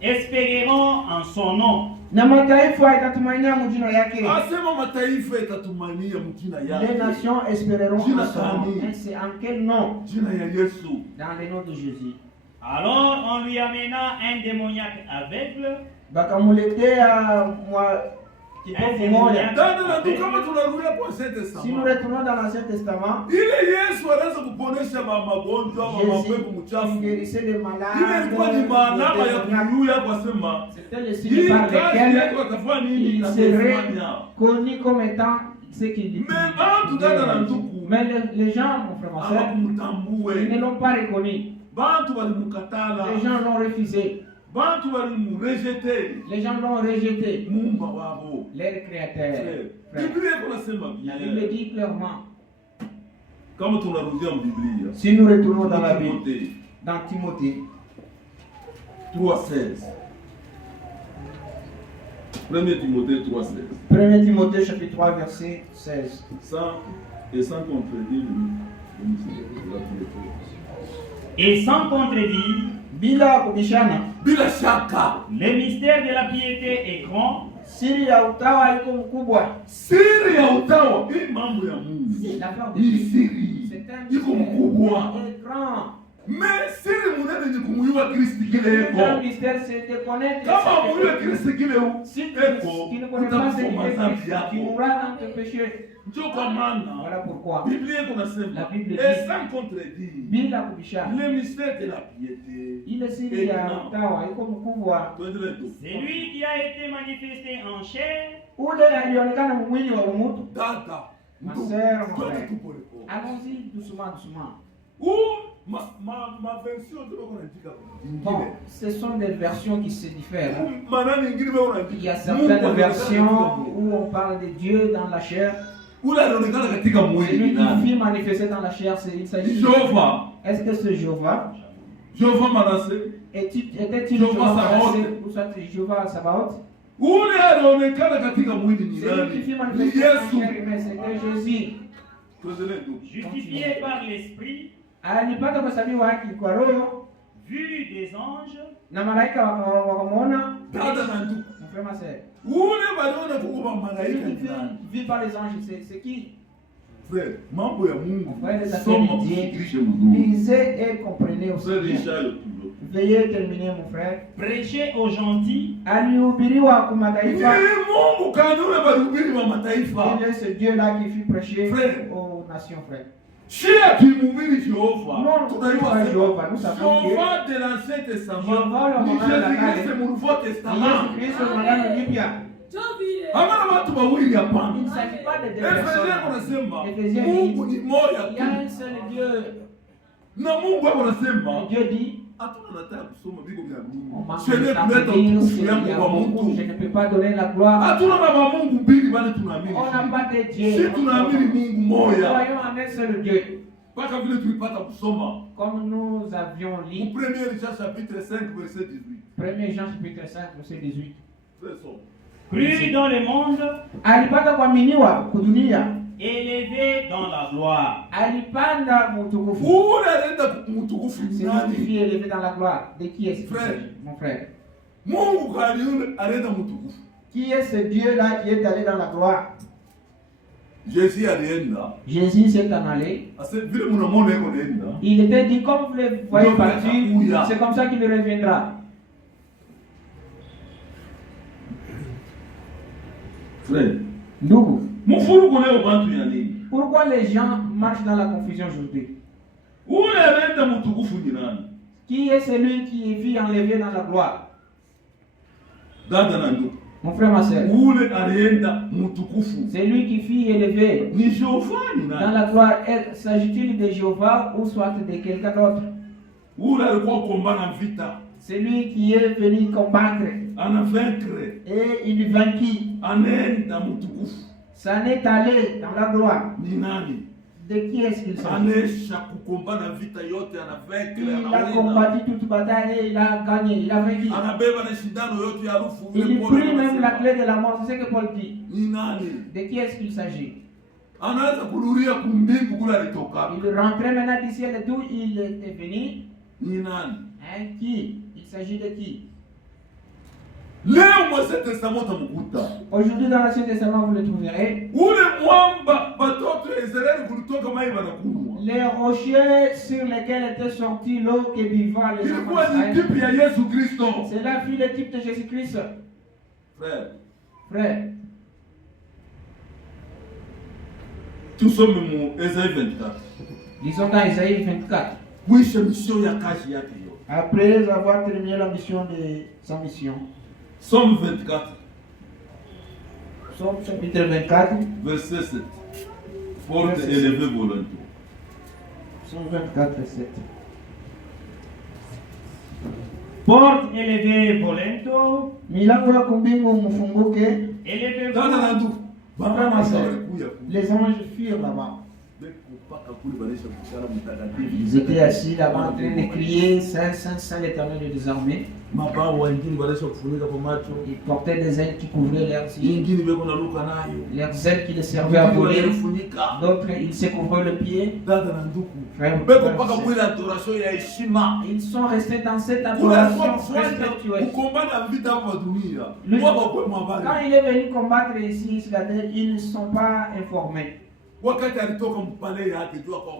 espéreront en son nom. Na mataifa itatumainia mjina yake. Asema mataifa itatumainia mjina yake. Les nations espéreront en son nom. C'est en quel nom? Jina ya Yesu. Dans le nom de Jésus. Alors on lui amena un démoniaque aveugle. Bakamuletea kipofu moja. Si nous retournons dans l'Ancien Testament, ile Yesu anaweza kuponesha magonjwa au mapepo mchafu. Ile ilikuwa ni alama ya kuruya kwa sema. C'était le signe par lequel il serait connu comme étant ce qu'il dit. Mais les gens, mon frère, ma soeur, ils ne l'ont pas reconnu. Les gens l'ont refusé. Les gens l'ont rejeté. Leur créateur. La Bible dit clairement. Si nous retournons dans la Bible, dans Timothée 3:16. 1 Timothée 3:16. 1 Timothée chapitre 3 verset 16. Sans contredire le mystère de la piété. Et sans contredire, bila kubishana, bila shaka, le mystère de la piété est grand. Siri ya utawa iko mkubwa. Siri ya utawa ni mambo ya Mungu. Ni siri. Iko mkubwa. Grand. Mais siri munene ni kumuyua Kristo kile eko. Le mystère c'est de connaître. Kama muyua Kristo kile eko, qui ne connaît pas ce qui mourra dans tes péchés. Ndio kwa maana. Voilà pourquoi. Biblia iko nasema. La Bible dit. Et sans contredire. Bila kubishana. Le mystère de la piété. Ile siri ya utawa iko mkubwa. C'est lui qui a été manifesté en chair. Ule alionekana mwili wa mtu. Dada. Ma sœur, mon frère. Allons-y doucement. Ma version bon, ce sont des versions qui se diffèrent. Il y a certaines versions où on parle de Dieu dans la chair. Celui qui vit manifesté dans la chair, il s'agit de Jéhovah. Est-ce que c'est Jéhovah? Jéhovah Manassé. Était-il Jéhovah Manassé ou soit Jéhovah Sabaoth? Celui qui vit manifesté dans la chair, c'était Jésus. Justifié par l'esprit, alipata kuhesabiwa haki kwa roho, vu des anges. Na malaika wakamwona. Dada na ndugu. Mon frère, ma sœur. Ule waliona kuko malaika ni nani? Vu par les anges, c'est qui? Frère, mambo ya Mungu. Frère, les Soma affaires de Dieu. kufikishe mzuri. Lisez et comprenez aussi Frère bien. Richard. Veuillez terminer, mon frère. Prêchez aux gentils. Alihubiriwa kwa mataifa. Ni Mungu kanuni balihubiri wa mataifa. Il est ce Dieu-là qui fut prêché Frère. aux nations, frère. Shia kimhubiri Jehova. Non, Tunajua Jehova, nous savons que Jehova de l'Ancien Testament. Jehova le Ni Agano la Jésus-Christ Kale. mu Nouveau Ni Testament. Yesu Kristo Agano Jipya. Hamana watu wawili Il hapana. ne s'agit pas de deux Efesia personnes. kunasema Ephésiens Mungu dit, ni moja il y a un tu. seul Dieu. Na Mungu hapo anasema Dieu dit, hatuna nataka kusoma biko vya on Mungu. manque Sio de temps kuleta de dire, utukufu il y a yangu kwa beaucoup, je mtu. ne peux pas donner la gloire. Hatuna na Mungu mbili bali tunaamini. On n'a pas de Si Dieu. tunaamini Mungu Nous moja. croyons en un seul Dieu. Mpaka vile tulipata kusoma. Comme nous avions Au lu, 1er Richard chapitre 5 verset 18. 1 Jean chapitre 5, verset 18. Très sombre. Cru dans le monde, Alipata kuaminiwa kudunia, élevé dans la gloire. alipanda mutukufu. Ule anaenda mtukufu C'est nani? lui qui est élevé dans la gloire. De qui est-ce qu'il Frère. s'agit, mon frère? Mungu kali yule anaenda mtukufu. Qui est ce Dieu-là qui est allé dans la gloire? Jésus alienda. Jésus s'est en allé. Ase vile mnamwona yeko anaenda. Il était dit, comme vous le voyez Donc, partir, Alléluia. c'est comme ça qu'il reviendra. Frère, Ndugu, mfuruko leo bantu ya nini? pourquoi les gens marchent dans la confusion aujourd'hui? Ule anaenda mtukufu ni nani? Qui est celui qui vit enlevé dans la gloire? Dada na ndugu. Mon frère, ma soeur, Ule anaenda mtukufu. c'est lui qui fut élevé Ni Jehova ni dans nani? la gloire. S'agit-il de Jéhovah ou soit de quelqu'un d'autre? Ule alikuwa kombana vita. C'est lui qui est venu combattre Ana vaincre. et il vainquit. Anaenda mtukufu. Ça n'est allé dans la gloire. Ni nani? De qui est-ce qu'il s'agit? Anesha kukombana vita yote ana vaincre Il a anawina. combattu toute bataille et il a gagné, il a vaincu. Anabeba na shindano yote ya harufu Il vile Paul prit même la anasema. clé de la mort, c'est ce que Paul dit. Ni nani? De qui est-ce qu'il s'agit? Anaweza kurudia kumbingu kule alitoka. Il rentrait maintenant du ciel d'où il était venu. Ni nani? Hein, qui? Il s'agit de qui? Leo Mose Testament tamukuta. Aujourd'hui dans l'Ancien Testament, vous le trouverez. Ule mwamba batoto ya Israeli kulitoka mai banakunywa. Les rochers sur lesquels était sortie l'eau que buvaient les enfants Ilikuwa ni d'Israël. tipi ya Yesu Kristo. C'est la fille le type de Jésus-Christ. Frère, Frère, tusome mu Esaïe 24. lisons dans Isaïe 24. Mwisho mission ya kazi yake yo. Après avoir terminé la mission de sa mission. Somme 24, Psaume chapitre 24. verset 7. Porte élevée volonté. Psaume 24, 7. Porte élevée volento, Milango ya kumbingu mfunguke. élevez Dada na vous. ndugu. Baba Frère, ma sœur, walikuya kule. les anges furent là-bas. Mpaka kule banisha kushara mtakatifu. Ils étaient assis là-bas en train de crier Saint, Saint, Saint l'Éternel des armées. Mabawa wengine banisha kufunika kwa macho. Ils portaient des ailes qui couvraient leurs yeux, Wengine beko na luka nayo. leurs ailes qui les servaient à Wengine voler. walifunika. D'autres, ils se couvraient le pied. Dada na ndugu. Frère, Beko mpaka mwili adoration ya heshima. ils sont restés dans cette Unaweza adoration kufanya respectueuse. kukombana vita hapa dunia. Lui- Mwaba kwa mwabali. Quand il est venu combattre ici, ils ne sont pas informés. Wakati alitoka mpale yake jua kwa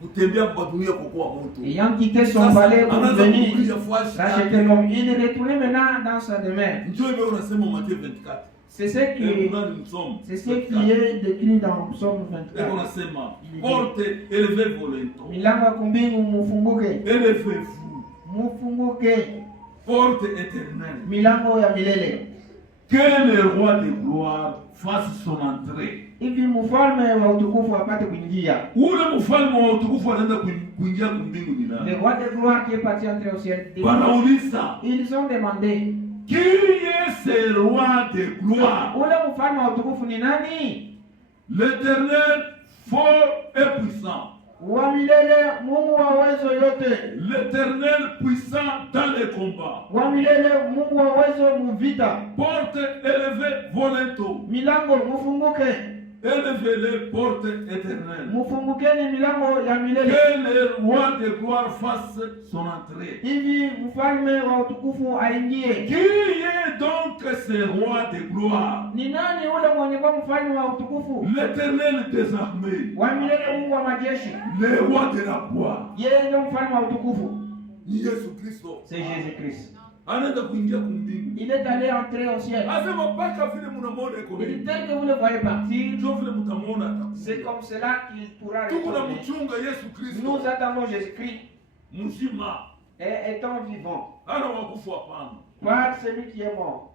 kutembea kwa dunia kwa kuwa moto. Ayant quitté son palais pour anaanza venir kuuliza fuashi. racheter l'homme, il est retourné maintenant dans sa demeure. Njoo hivi unasema Matthieu 24. C'est ce qui est, c'est ce qui est décrit dans Psaume Eko 24. nasema porte élevée volonté. Milango ya kumbingu mufunguke, Élevez-vous. mufunguke, Porte éternelle. milango ya milele. Que le roi de gloire fasse son entrée. Hivi mfalme wa utukufu apate kuingia. Ule mfalme wa utukufu anaenda kuingia kumbingu ni Le nani? roi de gloire qui est parti entrer au ciel. Wanauliza, Ils ont demandé, qui est ce roi de gloire? ule mfalme wa utukufu ni nani? L'Éternel fort et puissant. Wa milele, Mungu wa uwezo yote. L'Éternel puissant dans les combats. Wa milele, Mungu wa uwezo muvita. Porte élevée volonté. Milango mufunguke. Élevez les portes éternelles. Mfungukeni milango ya milele. Que le roi de gloire fasse son entrée. Hivi mfalme wa utukufu aingie. Qui est donc ce roi de gloire? Ni nani ule mwenye kwa mfalme wa utukufu? L'Éternel des armées. Wa milele, Mungu wa majeshi. Le roi de la gloire. Yeye ndio mfalme wa utukufu. Ni Yesu Kristo. C'est Jésus-Christ. Anaenda kuingia kumbingu. Il est allé entrer au ciel. Asema mpaka vile mnamwona iko Il hivi. tel que vous le voyez partir, Ndio vile mtamwona atakuja. c'est comme cela qu'il pourra Tuko na retourner. mchunga Yesu Kristo. Nous attendons Jésus-Christ Mzima. et étant vivant. Ana wakufu hapana. Pas celui qui est mort.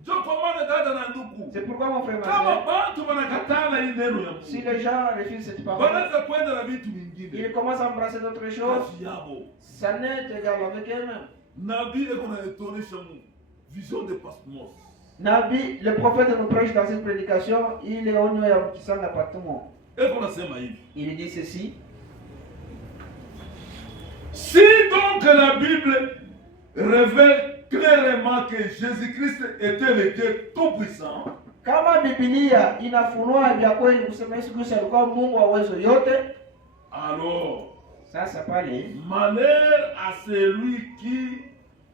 Ndio kwa maana dada na ndugu. C'est pourquoi mon frère, ma Kama soeur, bantu wanakatala hii neno ya si Mungu. les gens refusent cette parole, Wanaanza kwenda na vitu vingine. ils commencent à embrasser d'autres choses, Kazi yabo. ça n'est égal avec eux-mêmes. Nabii eko na etonesha mu vision de Patmos. Nabi, le prophète nous prêche dans cette prédication, il est au niveau qui s'en a pas tout le monde. Eko nasema hivi. Il dit ceci. Si donc la Bible révèle clairement que Jésus-Christ était le Dieu tout-puissant, Kama Biblia inafunua vya kweli kusema Yesu Kristo alikuwa Mungu wa uwezo yote, alors sasa pale malheur à celui qui,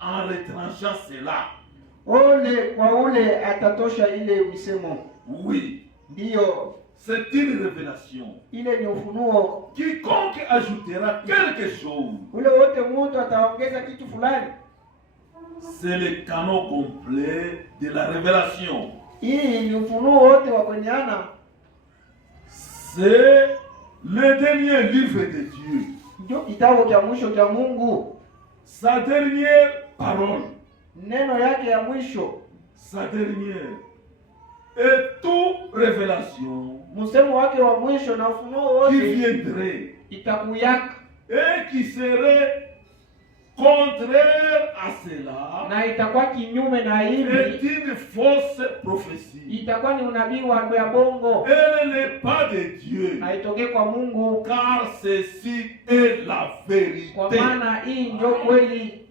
en retranchant cela, ole kwa ule atatosha ile misemo. oui, Ndiyo, c'est une révélation. ile ni ufunuo. Quiconque ajoutera quelque chose, Ule wote mtu ataongeza kitu fulani. c'est le canon complet de la révélation. Hii ni ufunuo wote wa kwenye ana. C'est le dernier livre de Dieu. Ndio kitabu cha mwisho cha Mungu. Sa dernière parole. Neno yake ya mwisho. Sa dernière. Et toute révélation Msemo wake wa mwisho na ufunuo qui wote viendrait itakuyaka et qui serait contraire à cela na itakuwa kinyume na est hivi, une fausse prophétie. itakuwa ni unabii wa bongo, Elle n'est pas de Dieu, haitokee kwa Mungu, car ceci est la kwa vérité. maana hii ndio kweli.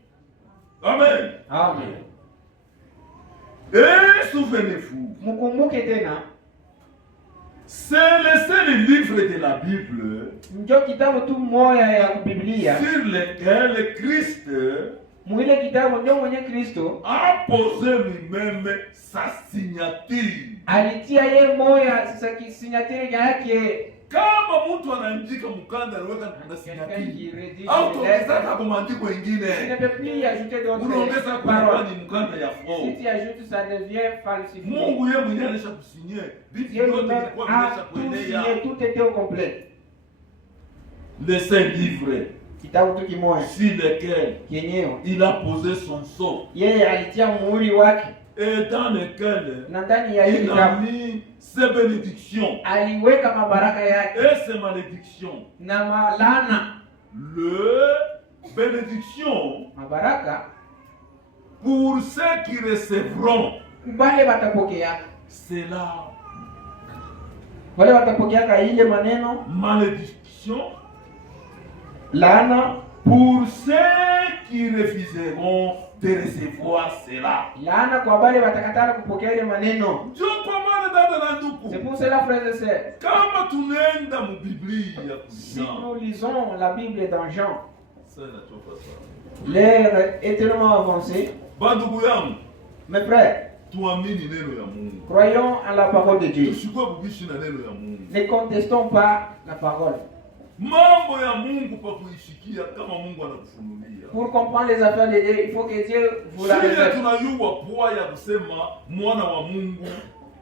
Amen. Amen. Et souvenez-vous, Mkumbuke tena, c'est le seul livre de la Bible ndio kitabu tu moja ya Biblia, sur lequel Christ mwile kitabu ndio mwenye Kristo a posé lui-même sa signature. alitia ye moya sasa kisinyature yake. Kama mtu anaandika mkanda anaweka na signature au tunataka kumandiko Il wengine, ne peut plus ajouter unaongeza d'autres kwa paroles. ni mkanda ya Si faux. tu ajoutes, ça devient falsifié. Mungu yeye mwenyewe alisha kusinyia vitu Dieu vyote lui-même vilikuwa a vimesha tout kuenea. signé, tout était au complet. Le saint livre Kitabu tu kimoja sur lequel kenyewe il a posé son sceau yeye alitia muhuri wake, et dans lequel na ndani ya hii il a kitabu mis ses bénédictions aliweka mabaraka yake et ses malédictions. na malana. Le bénédiction Mabaraka pour ceux qui recevront wale watapokea, cela, wale watapokeaka ile maneno. malédiction Laana pour ceux qui refuseront de recevoir cela. laana kwa wale watakatala kupokea ile maneno. Ndio kwa maana dada na C'est ndugu, pour cela, frères et sœurs, kama tunaenda mu Biblia si Jean, nous lisons la Bible dans Jean, ça inachoka sana. l'ère est tellement avancée. Bandugu yangu, Mes frères, tuamini neno ya Mungu. croyons en la parole de Dieu. Tusikue kubishi na neno ya Mungu. Ne contestons pas la parole. Mambo ya Mungu pa kuishikia kama Mungu anakufunulia. Pour comprendre les affaires de Dieu, il faut que Dieu vous la Sisi révèle. tunayua poa ya kusema mwana wa Mungu,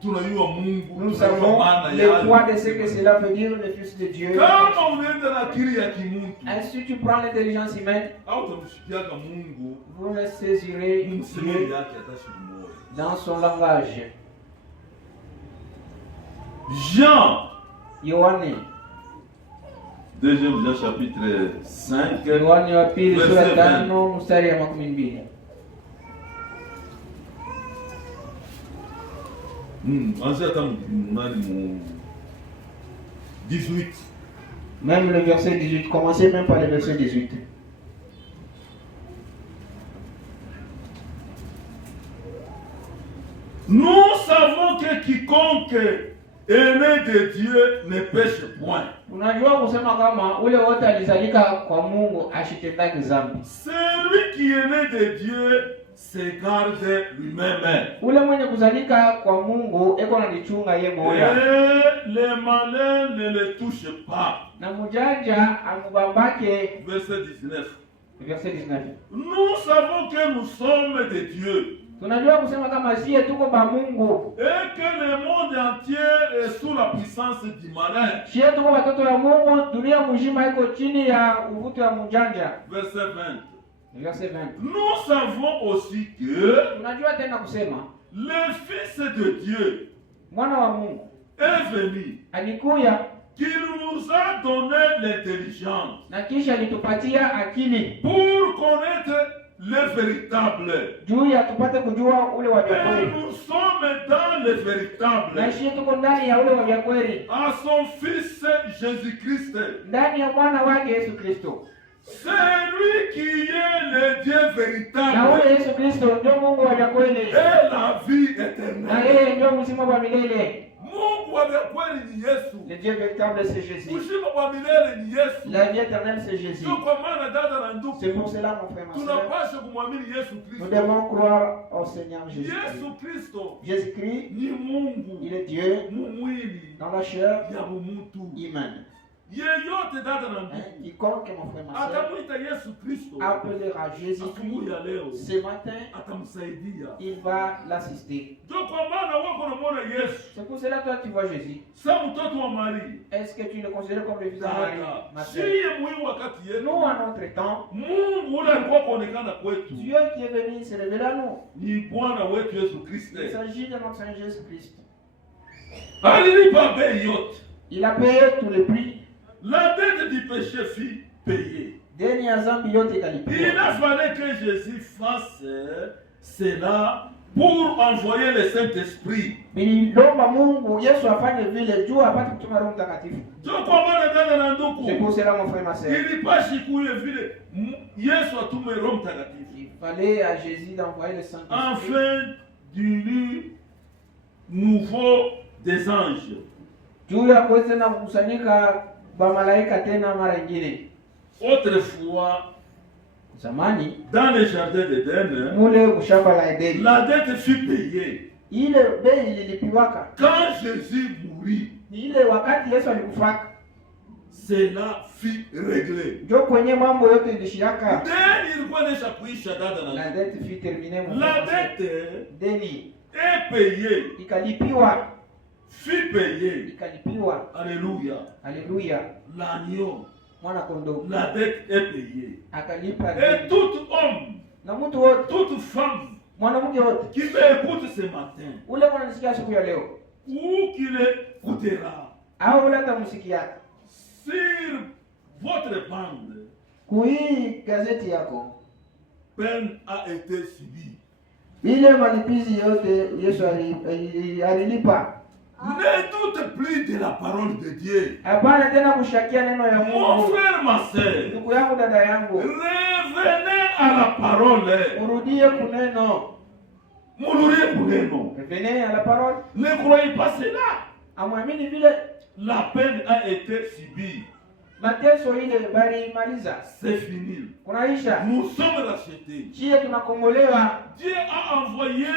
tunayua Mungu, Nous tunayua savons maana le poids yake. de ce que cela veut dire, le Fils de Dieu. Kama unaenda na akili ya kimuntu, Ainsi, tu prends l'intelligence humaine, au utamshikiaka Mungu, vous le saisirez msemeni Dieu yake hata siku moja. dans son langage. Jean, Yohane, deuxième Jean chapitre 5, Yohane wa pili sura verset 20. 5 mstari ya 12. Anzia hata nani mu 18. Même le verset 18, commencez même par le verset 18. Nous savons que quiconque aîné de Dieu ne pêche point. Unajua kusema kama ule wote alizalika kwa Mungu ashitendaki dhambi. Celui qui est né de Dieu se garde lui-même. Ule mwenye kuzalika kwa Mungu eko anajichunga yeye moya. Et les malins ne le touchent pas. Na mujanja amubambake. Verset 19. Verset 19. Nous savons que nous sommes de Dieu. Tunajua kusema kama siye tuko ba Mungu. Et que le monde entier est sous la puissance du malin. Siye tuko watoto wa Mungu, dunia mzima iko chini ya uvuto ya mujanja. Verset 20. Verset 20. Nous savons aussi que tunajua tena kusema le Fils de Dieu mwana wa Mungu est venu, alikuya, qu'il nous a donné l'intelligence na kisha alitupatia akili pour connaître le véritable. juu ya tupate kujua ule wa Et kweli. nous sommes dans le véritable. Na sisi tuko ndani ya ule wa kweli, À son Fils Jésus-Christ. ndani ya mwana wake Yesu Kristo. C'est lui qui est le Dieu Na véritable ule Yesu Kristo ndio Mungu wa kweli, et la vie na éternelle. yeye ndio mzima wa milele. Mungu wa kweli ni Yesu. Le Dieu véritable c'est Jésus. Uzima wa milele ni Yesu. La vie éternelle c'est Jésus. Ndio kwa maana dada na ndugu, C'est pour cela mon frère, ma soeur, tunapaswa kumwamini Yesu nous Kristo. devons croire au Seigneur Jésus. Yesu Kristo Jésus-Christ, ni Mungu il est Dieu mumwili dans la chair ya mumutu. humaine. Yeyote dada na ndugu Quiconque, mon frère, ma soeur, atamwita Yesu Kristo appellera Jésus-Christ asubuhi ya leo, ce matin, atamsaidia. il va l'assister. Ndio kwa maana wako unamwona Yesu C'est pour cela que toi tu vois Jésus. sa mtoto wa Maria. Est-ce que tu le considères comme le fils de Marie, ma Dada, soeur? siye muhimu wakati yetu. Nous, à notre temps, Mungu ule alikuwa kuonekana kwetu Dieu qui est venu se révéler à nous. ni Bwana wetu Yesu Kristo. Il s'agit de notre Seigneur Jésus-Christ. Alilipa bei yote. Il a payé tout le prix. La dette du péché fut payée. Deni ya zambi yote Il ikalipiwa. a fallu que Jésus fasse cela pour envoyer le Saint-Esprit. Nilomba Mungu Yesu afanye vile juu apate kutuma Roho Mtakatifu. Ndio kwa maana dada na C'est ndugu, pour cela mon frère, ma sœur. ilipashi kule vile Yesu atume Roho Mtakatifu Il fallait à Jésus d'envoyer le Saint-Esprit afin d'unir nouveau des anges. juu ya kuweza na kukusanyika ba malaika tena mara nyingine. Autrefois, Zamani dans le jardin d'Éden, mule kushamba la Edeni, la dette fut payée. ile bei ililipiwaka. Quand Jésus mourut, Ni ile wakati Yesu alikufaka, cela fut réglé. ndio kwenye mambo yote ilishiaka. Deni ilikuwa inaisha kuisha dada na La ndugu. dette fut terminée, mon La frère, ma sœur. dette Deni est payée, ikalipiwa, fut payée. ikalipiwa. Alléluia. Haleluya. L'agneau, Mwana kondoo la dette est payée. akalipa Et deni. tout homme, Na mtu wote, toute femme mwanamke wote qui m'écoute ce matin, ule mwanasikia siku ya leo ou qui l'écoutera, au ule atamsikia sur votre bande, kuhii gazeti yako, peine a été subie. ile malipizi yote Yesu alilipa. Ne doute plus de la parole de Dieu. Hapana tena kushakia neno ya Mon Mungu. frère, ma soeur, Ndugu yangu, dada yangu, revenez à la parole. urudie kuneno. Moulourie kuneno. Revenez à la parole. Ne croyez pas cela. Amwamini vile La peine a été subie. mateso ile bali maliza. C'est fini. Kunaisha. Nous sommes rachetés. Chie tunakombolewa. Dieu a envoyé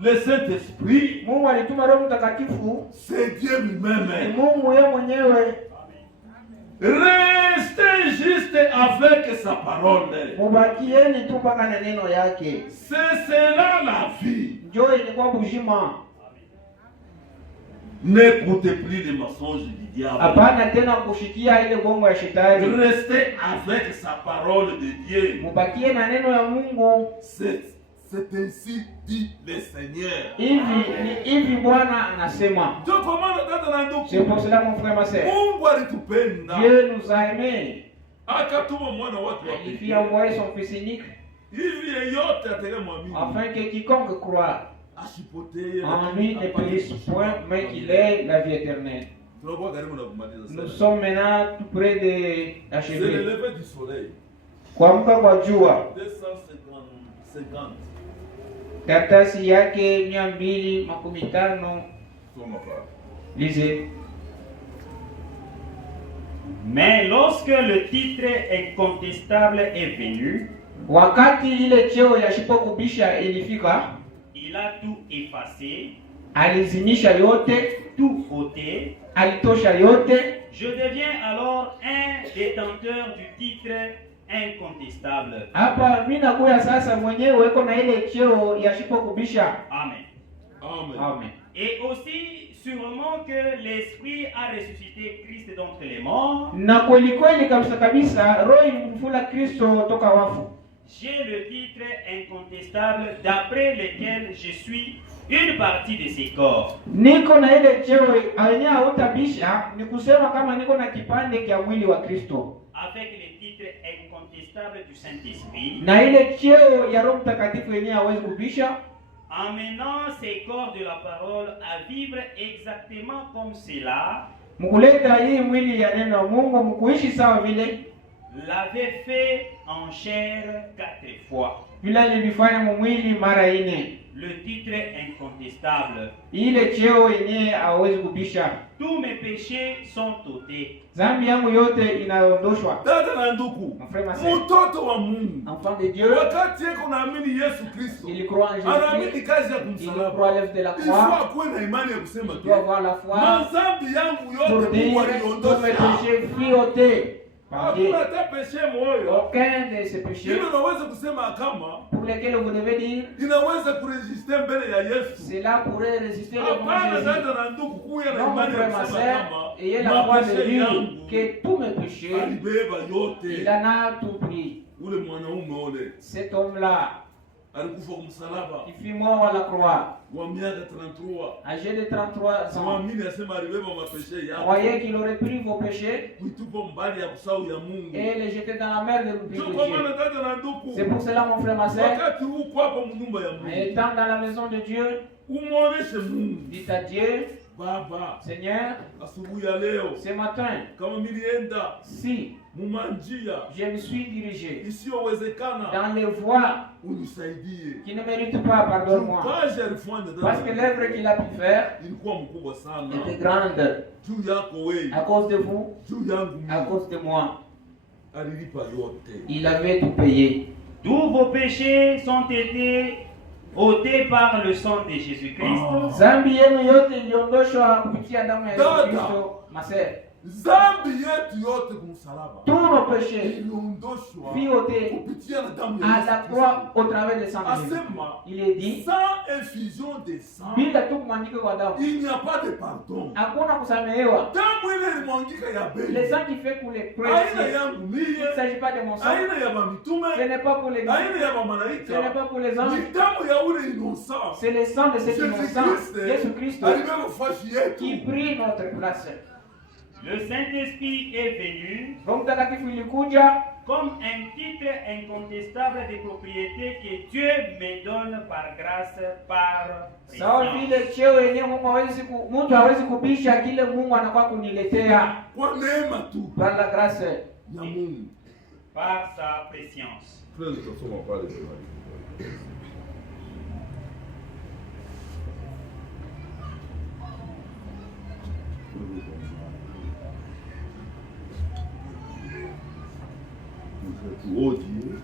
le Saint-Esprit. Mungu alituma Roho Mtakatifu. C'est Dieu Ni lui-même. Mungu yeye mwenyewe. Restez juste avec sa parole. Mubakieni tu mpaka na neno yake. C'est cela la vie. Njoo ilikuwa bujima. N'écoutez plus les mensonges du diable. Hapana tena kushikia ile bongo ya shetani. Restez avec sa parole de Dieu. Mubakie na neno ya Mungu. C'est ainsi dit le Seigneur. Hivi Bwana anasema. Ndio kwa maana dada na ndugu, C'est pour cela mon frère, ma sœur. Mungu alitupenda. Dieu nous a aimés. Akatuma mwana wake wa Il fit pekee. envoyer son fils unique Hivi yeyote atakayemwamini afin que quiconque croit asipotee en lui ne périsse point, mais qu'il ait la vie éternelle. Tunakuwa karibu na kumaliza Nous sasa. sommes maintenant tout près C'est le d'achever. lever du soleil. Kuamka kwa jua, 250. karatasi yake 250 Lisez. Mais lorsque le titre incontestable est venu, Wakati ile cheo ya shipokubisha ilifika, il a tout effacé, alizimisha yote, tout ôté. alitosha yote. Je deviens alors un détenteur du titre incontestable. Hapa mimi nakuya sasa mwenyewe iko na ile cheo ya shipokubisha. Amen. Amen. Amen. Et aussi, sûrement que l'Esprit a ressuscité Christ d'entre les morts, Na kweli kweli kabisa kabisa roho imfufula Kristo toka wafu. j'ai le titre incontestable d'après lequel je suis une partie de ces corps. Niko na ile cheo yenye hautabisha, ni kusema kama niko na kipande cha mwili wa Kristo. Avec le titre incontestable du Saint-Esprit, Na ile cheo ya Roho Mtakatifu yenye hawezi kubisha, en menant ces corps de la parole à vivre exactement comme cela, mkuleta hii mwili ya neno la Mungu mkuishi sawa vile l'avait fait en chair 4 fois. vile alivifanya mwili mara 4. Le titre incontestable. Ile cheo yenye hawezi kubisha. Tous mes péchés sont ôtés. Dhambi yangu yote inaondoshwa. Dada na ndugu, mtoto wa Mungu, Enfant de Dieu, wakati yako naamini Yesu Kristo, il croit en anaamini Jésus-Christ, kazi ya il kumsalaba, croit à l'œuvre de la ifaa croix, kuwe na imani ya kusema il doit avoir la foi mazambi yangu pour yote dire Mungu tous mes aliondosha. péchés fuient ôtés par Dieu. Hakuna hata peshe moyo Aucun de ces péchés hilo unaweza kusema kama pour lesquels vous devez dire inaweza kuresiste mbele ya Yesu. cela pourrait résister devant Hapana, Jésus. dada na ndugu, kuya na Non, mon imani ya frère, ma kusema sœur, ayez la foi kama de mapeshe dire yangu que tous mes péchés, alibeba il yote. en a tout pris. Ule mwanaume ule Cet homme-là, alikufa kumsalaba qui fut mort à la croix, wa miaka 33. âgé de 33 ans, Mwamini asema alibeba mapeshe yako croyez qu'il aurait pris vos péchés kuitupa mbali ya kusahau ya Mungu. et les jeter dans la mer de l'oubli Ndio de kwa Dieu. maana dada na ndugu, C'est pour cela, mon frère, ma sœur, wakati uko hapa mnyumba ya Mungu, étant dans la maison de Dieu, umuoneshe Mungu dites à Dieu, Baba, Seigneur, asubuhi ya leo ce matin, kama nilienda si mumanjia je me suis dirigé isiyowezekana, dans les voies unisaidie. qui ne méritent pas, pardonne-moi. Kazi alifanya Parce que dada l'œuvre qu'il a pu faire ilikuwa mkubwa sana, était grande juu yako wewe, à cause de vous, juu yangu à mimi, cause de moi. alilipa yote. Il avait tout payé. Tous vos péchés sont été ôtés par le sang de Jésus-Christ. Zambi yenu yote iliondoshwa kupitia damu ya Yesu Kristo, ma sœur. Zambi yetu yote kumsalaba Tous nos péchés iliondoshwa fut ôtés kupitia na damu ya à Yesu la Kristo. croix au travers de sang de Jésus. Asema Il est dit, sans infusion de sang bila tu kumwangika kwa damu, il n'y a pas de pardon. hakuna kusamehewa. Damu ile ilimwangika ya Le bei, sang qui fait couler aina précieux. yangu Il ne mie, s'agit pas de mon sang. aina ya mamitume, Ce n'est pas pour les aina disciples. ya Ce n'est mamalaika, pas pour les anges. ni damu ya ule innocent. C'est le sang de ceux qui nous sang. Jésus Christ alibeba fashi qui yetu. prit notre place. Le Saint-Esprit est venu Roho Mtakatifu ilikuja comme un titre incontestable de propriété que Dieu me donne par grâce, par sawa présence. vile cheo yenyewe mtu hawezi kubisha kile Mungu anakuwa kuniletea Kwa neema tu par la grâce. ya Mungu. Par sa préscience. Frère, tutasoma pale pale. Oh Dieu.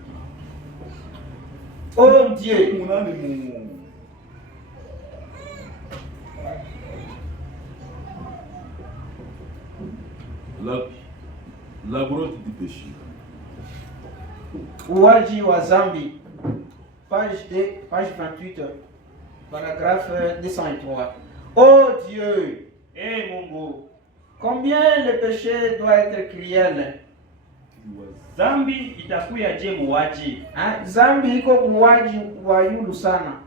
Oh Dieu, Munani mu la grotte du péché. uwaji wa zambi, page 28, paragraphe 203. Oh Dieu, Eh Mungu, combien le péché doit être cruel. zambi itakuya je muwaji? Ah, zambi iko uwaji wa yulu sana.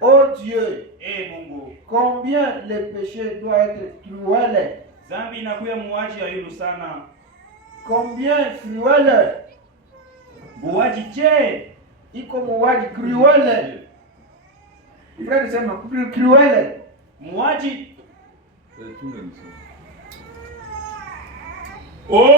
Oh Dieu, Eh Mungu, combien le péché doit être cruel. zambi inakuya muwaji ya yulu sana. Combien cruel. Muwaji je? Iko muwaji cruel. Frère sema cruel. Muwaji Oh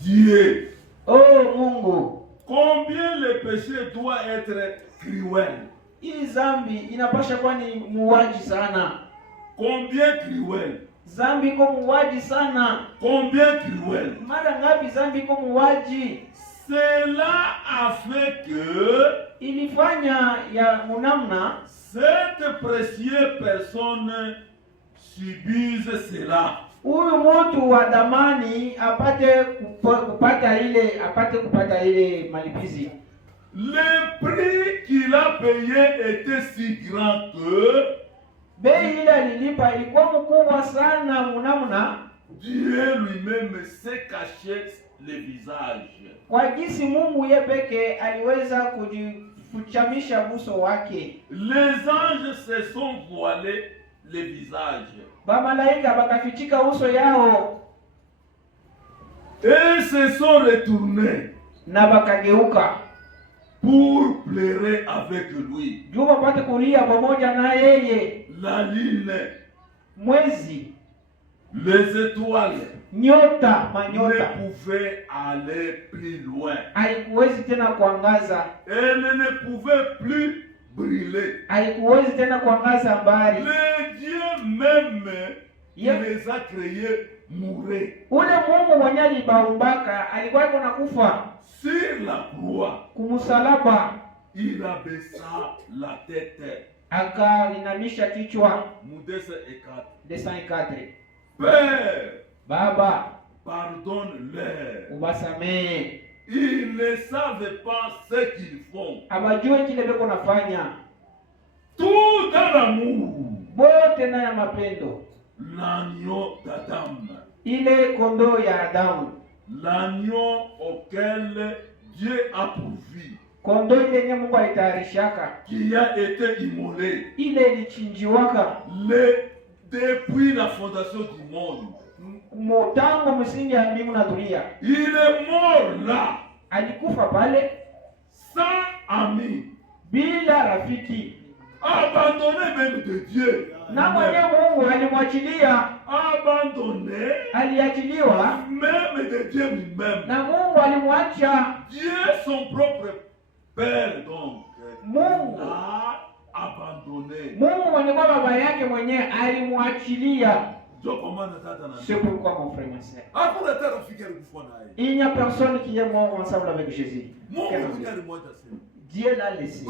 Dieu, Oh Mungu, combien le péché doit être cruel. hii zambi inapasha kuwa ni muuaji sana. Combien cruel. Zambi iko muuaji sana. Combien cruel. Mara ngapi zambi iko muuaji? Cela a fait que ilifanya ya munamna cette précieuse personne subisse cela. Huyu mtu wa damani apate kupata ile malipizi. Le prix qu'il a payé était si grand que bei ile alilipa ilikuwa mkubwa sana munamna Dieu lui-même s'est caché le visage. Kwa jinsi Mungu yeye peke aliweza kujifuchamisha uso wake. Les anges se sont voilés le visage. Bamalaika bakafichika uso yao. Et se sont retournés. Na bakageuka. Pour pleurer avec lui. Jua pate kulia pamoja na yeye. La lune. Mwezi. Les étoiles. Nyota, manyota. Ne pouvaient aller plus loin. Haikuwezi tena kuangaza. Elle ne pouvait plus brûler. Haikuwezi tena kuangaza mbali. Le Dieu même qui les a créés mourait. Ule Mungu mwenye alibaumbaka alikuwa yuko nakufa. Sur la croix. Kumsalaba. Il abaissa la tête. Akainamisha kichwa. Mudese 204. Père. Baba. Pardonne-leur. Ubasamee. Ils ne savent pas ce qu'ils font. Abajue kile beko nafanya. Tout dans l'amour. Bote na ya mapendo. L'agneau d'Adam. Ile kondoo ya Adamu. L'agneau auquel Dieu a pourvu. Kondoo ile nye Mungu alitayarishaka. Qui a été immolé. Ile ilichinjiwaka. Depuis la fondation du monde. Motango msingi ya mbingu na dunia. Il est mort là. Alikufa pale. Sans ami. Bila rafiki. Abandonné même de Dieu. Na mwenye Mungu alimwachilia. Abandonné. Aliachiliwa. Même de Dieu lui-même. Na Mungu alimwacha. Dieu son propre Père donc. Mungu abandonné. Mungu mwenye kwa baba yake mwenyewe alimwachilia. C'est pourquoi mon frère ma sœur. Il n'y a personne qui est mort ensemble avec Jésus. Dieu l'a laissé.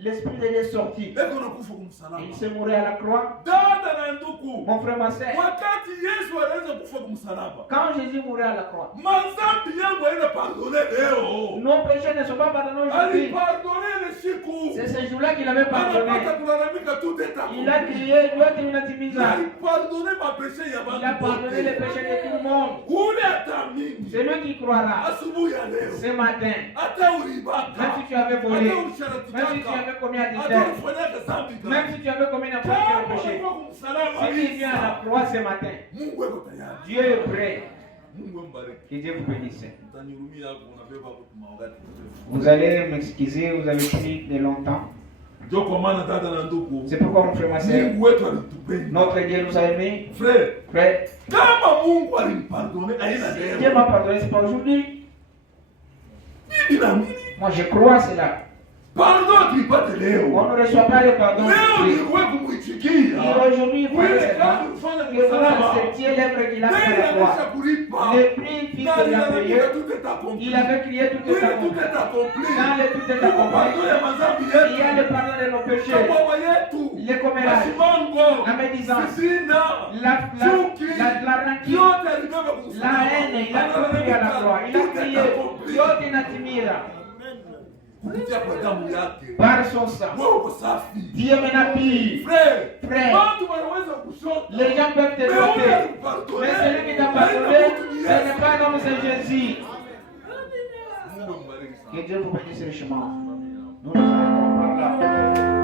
L'Esprit de Dieu est sorti. Il s'est mouru à la croix. Mon frère ma sœur. Quand Jésus mourait à la croix, nos péchés ne sont pas pardonnés aujourd'hui. C'est ce jour-là qu'il avait pardonné. Il a crié, il a pardonné les péchés de tout le monde. C'est lui qui croira. Ce matin, même si tu avais volé, même si tu avais commis adultère, même si tu avais commis n'importe quel péché, si tu viens à la croix ce matin, Dieu est prêt. Que Dieu vous bénisse. Vous allez m'excuser, vous avez pris de longtemps. C'est pourquoi mon frère, ma sœur, notre Dieu nous a aimés. Frère, Dieu m'a pardonné, c'est pas aujourd'hui. Moi je crois à cela. On ne reçoit pas le pardon de Christ. Et aujourd'hui, il faut que vous acceptiez l'œuvre qu'il a fait à la croix. Le prix qu'il a payé, il avait crié tout est accompli. Quand le tout est accompli, il y a le pardon de nos péchés. Les commérages, la médisance, la rancune, la haine, il a tout pris à la croix. Il a crié, yote inatimira. Par son sang, Dieu m'enapille. Frère, les gens peuvent te tromper, mais celui qui t'a pardonné, ce n'est pas comme c'est Jésus. Que Dieu vous bénisse richement. Nous nous arrêtons par là.